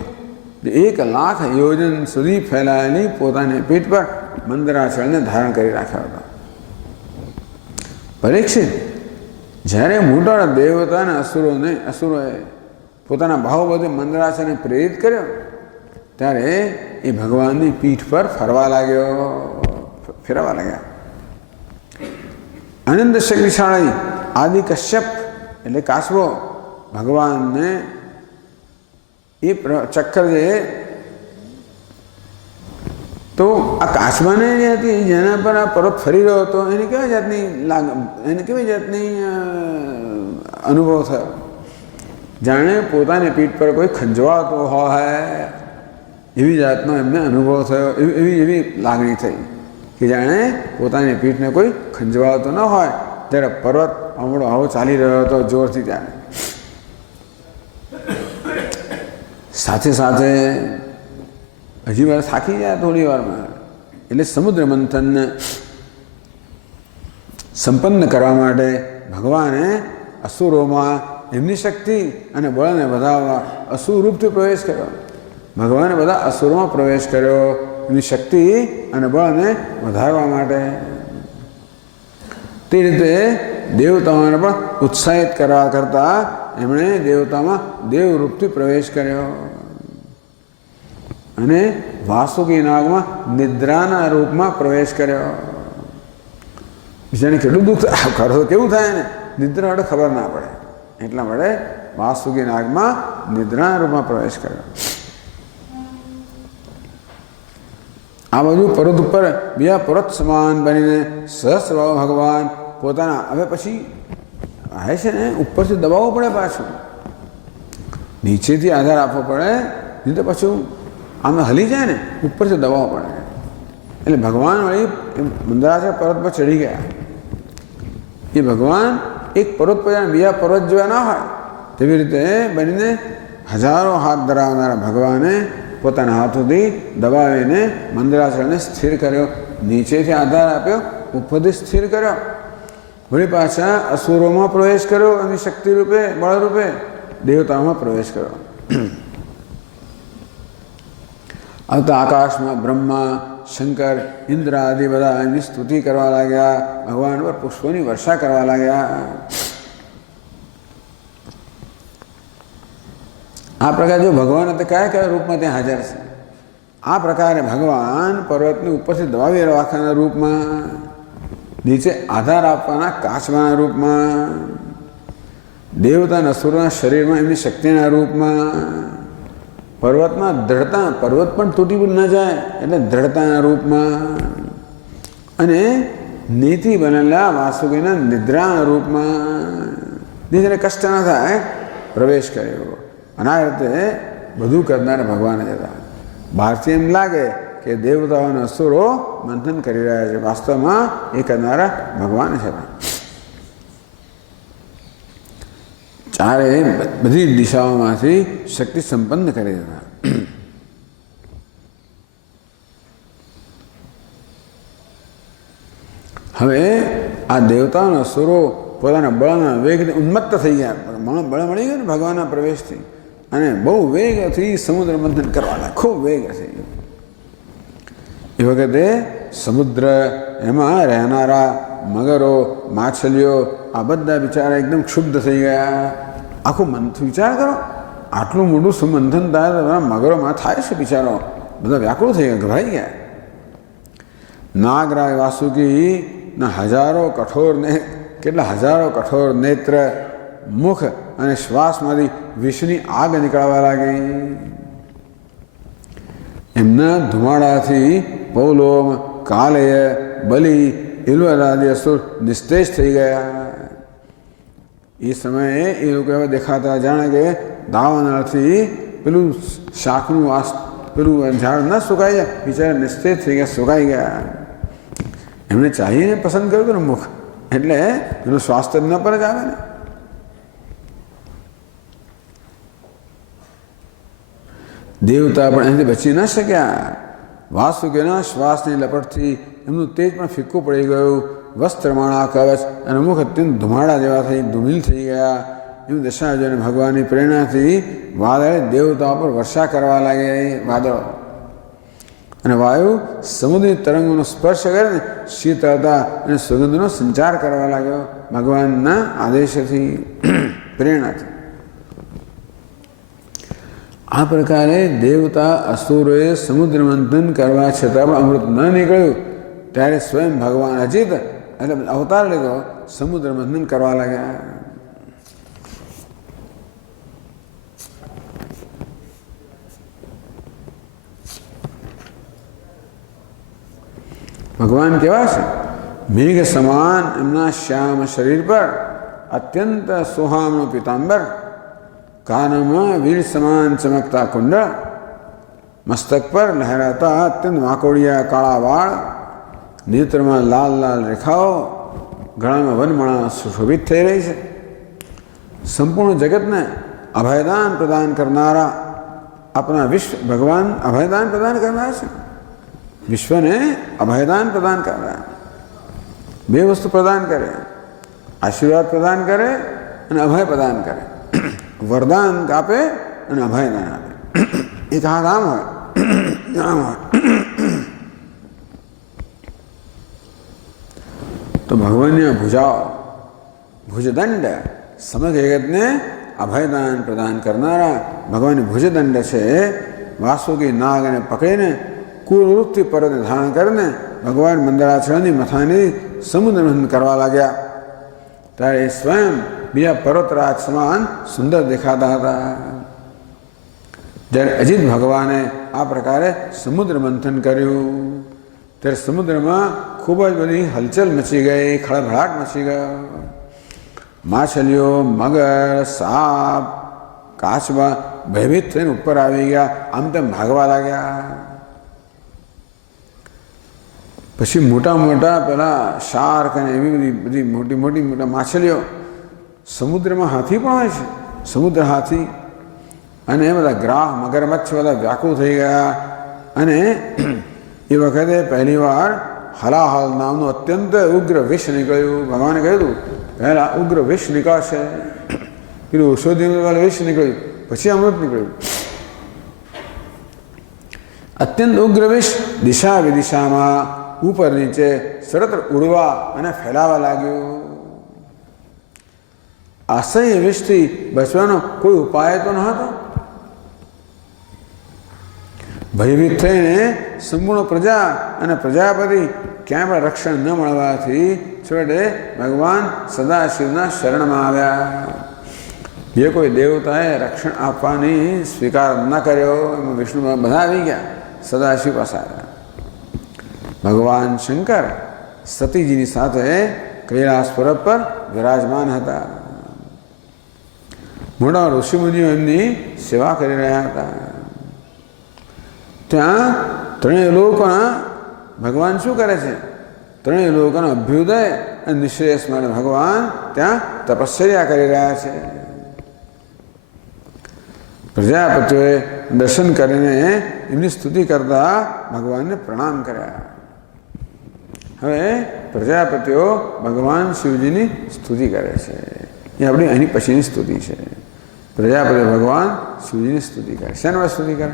1,00,000 યોજન સુધી ફેલાયેલી પોતાની પીઠ પર મંદરાચળને ધારણ કરી રાખ્યા હતા. પરીક્ષિત, જ્યારે મોટા દેવતાને અસુરોએ પોતાના ભાવબળથી મંદરાચળને પ્રેરિત કર્યો ત્યારે એ ભગવાનની પીઠ પર ફરવા લાગ્યા. આનંદ શક્તિશાળી આદિ કશ્યપ એટલે કાસવો ભગવાનને એ ચક્કર જે તો આ કાચબાને જે હતી જેના પર આ પર્વત ફરી રહ્યો હતો એને કેવી જાતની અનુભવ થયો? જાણે પોતાની પીઠ પર કોઈ ખંજવાતો હોય એવી જાતનો એમને અનુભવ થયો. એવી લાગણી થઈ કે જાણે પોતાની પીઠને કોઈ ખંજવાતો ન હોય ત્યારે પર્વત હમણાં આવો ચાલી રહ્યો હતો જોરથી. ત્યારે સાથે સાથે હજી વાર થાકી જાય થોડી વારમાં, એટલે સમુદ્ર મંથનને સંપન્ન કરવા માટે ભગવાને અસુરોમાં એમની શક્તિ અને બળને વધારવા અસુરરૂપથી પ્રવેશ કર્યો. ભગવાને બધા અસુરોમાં પ્રવેશ કર્યો એમની શક્તિ અને બળને વધારવા માટે. તે રીતે દેવતાઓને પણ ઉત્સાહિત કરવા કરતાં એમણે દેવતામાં દેવરૂપથી પ્રવેશ કર્યો અને વાસુકી નાગમાં નિદ્રાના રૂપમાં પ્રવેશ કર્યો. જેને કેટલું દુઃખ કરો કેવું થાય ને નિદ્રા માટે ખબર ના પડે એટલા માટે વાસુકી નાગમાં નિદ્રા રૂપમાં પ્રવેશ કર્યો. આ બધું પર્વત ઉપર બીજા પર્વત સમાન બનીને સહસ્રભાવ ભગવાન પોતાના હવે પછી આવે છે ને ઉપરથી દબાવવું પડે, પાછું નીચેથી આધાર આપવો પડે, નહીં તો પાછું આમ હલી જાય ને, ઉપરથી દબાવવો પડે. એટલે ભગવાન વળી મંદરાચલ પર્વત પર ચડી ગયા. એ ભગવાન એક પર્વત પર બીજા પર્વત જેવા ના હોય તેવી રીતે બનીને હજારો હાથ ધરાવનારા ભગવાને પોતાના હાથોથી દબાવીને મંદરાચલને સ્થિર કર્યો, નીચેથી આધાર આપ્યો, ઉપરથી સ્થિર કર્યો. વળી પાછા અસુરોમાં પ્રવેશ કર્યો, એની શક્તિ રૂપે બળ રૂપે દેવતાઓમાં પ્રવેશ કર્યો. આવતા આકાશમાં બ્રહ્મા, શંકર, ઇન્દ્ર આદિ બધા એમની સ્તુતિ કરવા લાગ્યા, ભગવાન પર પુષ્પોની વર્ષા કરવા લાગ્યા. આ પ્રકારે જો ભગવાન કયા કયા રૂપમાં ત્યાં હાજર છે, આ પ્રકારે ભગવાન પર્વતની ઉપરથી દબાવી રાખવાના રૂપમાં, નીચે આધાર આપવાના કાચવાના રૂપમાં, દેવતા અસુરોના શરીરમાં એમની શક્તિના રૂપમાં, પર્વતમાં દ્રઢતા, પર્વત પણ તૂટી ન જાય એટલે દ્રઢતાના રૂપમાં, અને નીતિ બનેલા વાસુકીના નિદ્રાના રૂપમાં, જેને કષ્ટ ન થાય પ્રવેશ કર્યો. અને આ રીતે બધું કરનારા ભગવાન જ હતા. બહારથી એમ લાગે કે દેવતાઓના અસુરો મંથન કરી રહ્યા છે, વાસ્તવમાં એ કરનારા ભગવાન છે. ચારે બધી દિશાઓમાંથી શક્તિ સંપન્ન કરી દીધા. હવે આ દેવતાઓના અસુરો પોતાના બળના વેગથી ઉન્મત્ત થઈ ગયા. બળ મળી ગયું ને ભગવાનના પ્રવેશથી, અને બહુ વેગથી સમુદ્ર મંથન કરવાના, ખૂબ વેગ થઈ ગયો. એ વખતે સમુદ્ર એમાં રહેનારા મગરો, માછલીઓ આ બધા બિચારા એકદમ ક્ષુબ્ધ થઈ ગયા. આખું વિચાર કરો, આટલું મોટું સુમંથન થાય મગરોમાં થાય છે, બિચારો બધા વ્યાકુળ થઈ ગયા, ગભરાઈ ગયા. નાગરાજ વાસુકીના હજારો કઠોર ને કેટલા હજારો કઠોર નેત્ર, મુખ અને શ્વાસમાંથી વિષની આગ નીકળવા લાગી. એમના ધુમાડાથી પૌલોમ, કાલેય, બલી, ઇલ્વરાદી અસુર નિસ્તેજ થઈ ગયા. એ સમયે એ લોકો એવા દેખાતા જાણે કે દાવાનાથી પેલું શાકનું પેલું ઝાડ ન સુકાઈ જાય, બિચારા નિસ્તેજ થઈ ગયા, સુકાઈ ગયા. એમને ચાહીને પસંદ કર્યું હતું ને મુખ, એટલે એનું સ્વાસ્થ્ય ન પર જ આવે ને. દેવતા પણ એનાથી બચી ન શક્યા. વાસુકીના શ્વાસની લપટથી એમનું તેજ પણ ફીક્કું પડી ગયું. વસ્ત્રમાળા, કવચ અને મુખ અત્યંત ધુમાડા જેવા થઈ ધૂમિલ થઈ ગયા. એવી દશા જોઈને ભગવાનની પ્રેરણાથી વાદળે દેવતાઓ પર વર્ષા કરવા લાગ્યા. વાદળો અને વાયુ સમુદ્રની તરંગોનો સ્પર્શ કરીને શીતળતા અને સુગંધનો સંચાર કરવા લાગ્યો, ભગવાનના આદેશથી, પ્રેરણાથી. આ પ્રકારે દેવતા અસુરોએ સમુદ્ર મંથન કરવા છતાં પણ અમૃત ન નીકળ્યું ત્યારે સ્વયં ભગવાન અજીત એટલે અવતાર લીધો, સમુદ્ર મંથન કરવા લાગ્યા. ભગવાન કેવા છે? મેઘ સમાન એમના શ્યામ શરીર પર અત્યંત સુહામણું પીતાંબર, કાનમાં વીર સમાન ચમકતા કુંડળ, મસ્તક પર લહેરાતા અત્યંત વાકોડિયા કાળા વાળ, નેત્રમાં લાલ લાલ રેખાઓ, ગળામાં વનમાળા સુશોભિત થઈ રહી છે. સંપૂર્ણ જગતને અભયદાન પ્રદાન કરનારા આપણા વિશ્વ ભગવાન અભયદાન પ્રદાન કરનારા છે. વિશ્વને અભયદાન પ્રદાન કરે, બે વસ્તુ પ્રદાન કરે, આશીર્વાદ પ્રદાન કરે અને અભય પ્રદાન કરે. વરદાન આપે અને અભયદાન આપે. એક હાથ આમ હોય, આમ હોય. તો ભગવાનની ભુજાઓ, ભુજદંડ સમગ્ર જગતને અભયદાન પ્રદાન કરનારા ભગવાનની ભુજદંડ છે. વાસુકી નાગને પકડીને કુલવૃત્તિ પર્વતને ધારણ કરીને ભગવાન મંદરાચળની મથાની સમુદ્ર મંથન કરવા લાગ્યા. ત્યારે એ સ્વયં બીજા પર્વતરાજ સમાન સુંદર દેખાતા હતા. જ્યારે અજીત ભગવાને આ પ્રકારે સમુદ્ર મંથન કર્યું ત્યારે સમુદ્રમાં ખૂબ જ બધી હલચલ મચી ગઈ, ખળભળાટ મચી ગયો. માછલીઓ, મગર, સાપ, કાચબા ભયભીત થઈને ઉપર આવી ગયા, આમ તેમ ભાગવા લાગ્યા. પછી મોટા મોટા પેલા શાર્ક અને એવી બધી મોટી મોટા માછલીઓ, સમુદ્રમાં હાથી પણ હોય છે, સમુદ્ર હાથી, અને એ બધા ગ્રાહ, મગરમચ્છ બધા વ્યાકુળ થઈ ગયા. અને એ વખતે પહેલી વાર હલાહલ નામનું અત્યંત ઉગ્ર વિષ નીકળ્યું. ભગવાને કહ્યું પહેલાં ઉગ્ર વિષ નીકળશે, પેલું ઔષધિ વિષ નીકળ્યું, પછી અમૃત નીકળ્યું. અત્યંત ઉગ્ર વિષ દિશા વિદિશામાં ઉપર નીચે સતત ઉડવા અને ફેલાવા લાગ્યું. અસહ્ય વિષથી બચવાનો કોઈ ઉપાય તો નહોતો. ભયભીત થઈને સંપૂર્ણ પ્રજા અને પ્રજાપતિ ક્યાંય પણ રક્ષણ ન મળવાથી છેવટે ભગવાન સદાશિવના શરણમાં આવ્યા. જે કોઈ દેવતાએ રક્ષણ આપવાની સ્વીકાર ન કર્યો એમાં વિષ્ણુ બધા આવી ગયા, સદાશિવ પાસે આવ્યા. ભગવાન શંકર સતીજીની સાથે કૈલાસ પર્વત પર વિરાજમાન હતા. મોટા ઋષિમુનિઓ એમની સેવા કરી રહ્યા હતા. ત્યાં ત્રણેય લોકોના ભગવાન શું કરે છે? ત્રણેય લોકોનો અભ્યુદય અને નિશ્રેયસ માટે ભગવાન ત્યાં તપશ્ચર્યા કરી રહ્યા છે. પ્રજાપતિઓએ દર્શન કરીને એમની સ્તુતિ કરતા ભગવાનને પ્રણામ કર્યા. હવે પ્રજાપતિઓ ભગવાન શિવજીની સ્તુતિ કરે છે. એ આપણી એની પછીની સ્તુતિ છે. પ્રજાપતિ ભગવાન શિવજીની સ્તુતિ કરે. શેના સ્તુતિ કરે?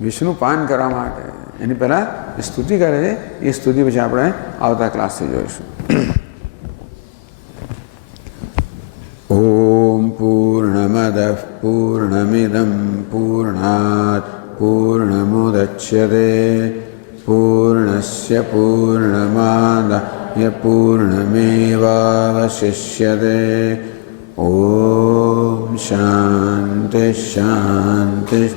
વિષ્ણુ પાન કરવા માટે. એની પહેલાં એ સ્તુતિ કરે છે. એ સ્તુતિ પછી આપણે આવતા ક્લાસથી જોઈશું. ઓમ પૂર્ણમદ પૂર્ણમિદમ પૂર્ણાત પૂર્ણમુદચ્યતે પૂર્ણસ્ય પૂર્ણમાદાય પૂર્ણમેવાવશિષ્યતે. ઓમ શાંતિ શાંતિ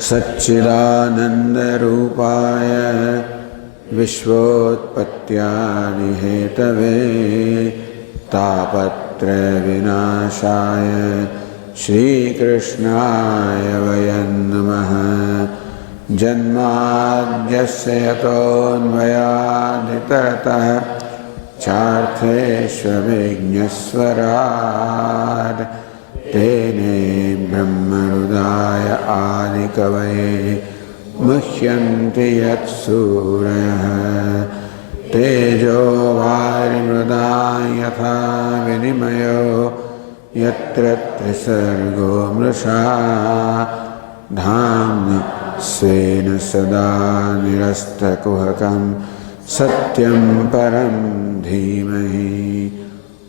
સચ્ચિદાનંદરૂપાય વિશ્વોત્પત્યાદિહેતવે તાપત્રયવિનાશાય શ્રીકૃષ્ણાય વયં નમઃ. જન્માદ્યસ્ય યતોન્વયાદિતરતઃ ચાર્થેષ્વવિઘ્નસ્વરાટ્ તેને બ્રહ્મહૃદાય આદિકવये મુહ્યन्ति યત્સૂરયः તેજો વારિમૃદા યથા વિનિમયો યત્ર ત્રિસર્ગો મૃષા ધામ્ના સ્વેન સદા નિરસ્તકુહકં સત્યં પરમ ધીમહિ.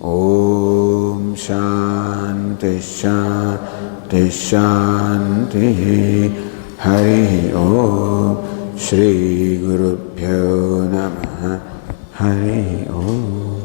ઓમ શાંતિ શાંતિ શાંતિ. હરિ ઓમ. શ્રી ગુરુભ્યો નમઃ. હરિ ઓમ.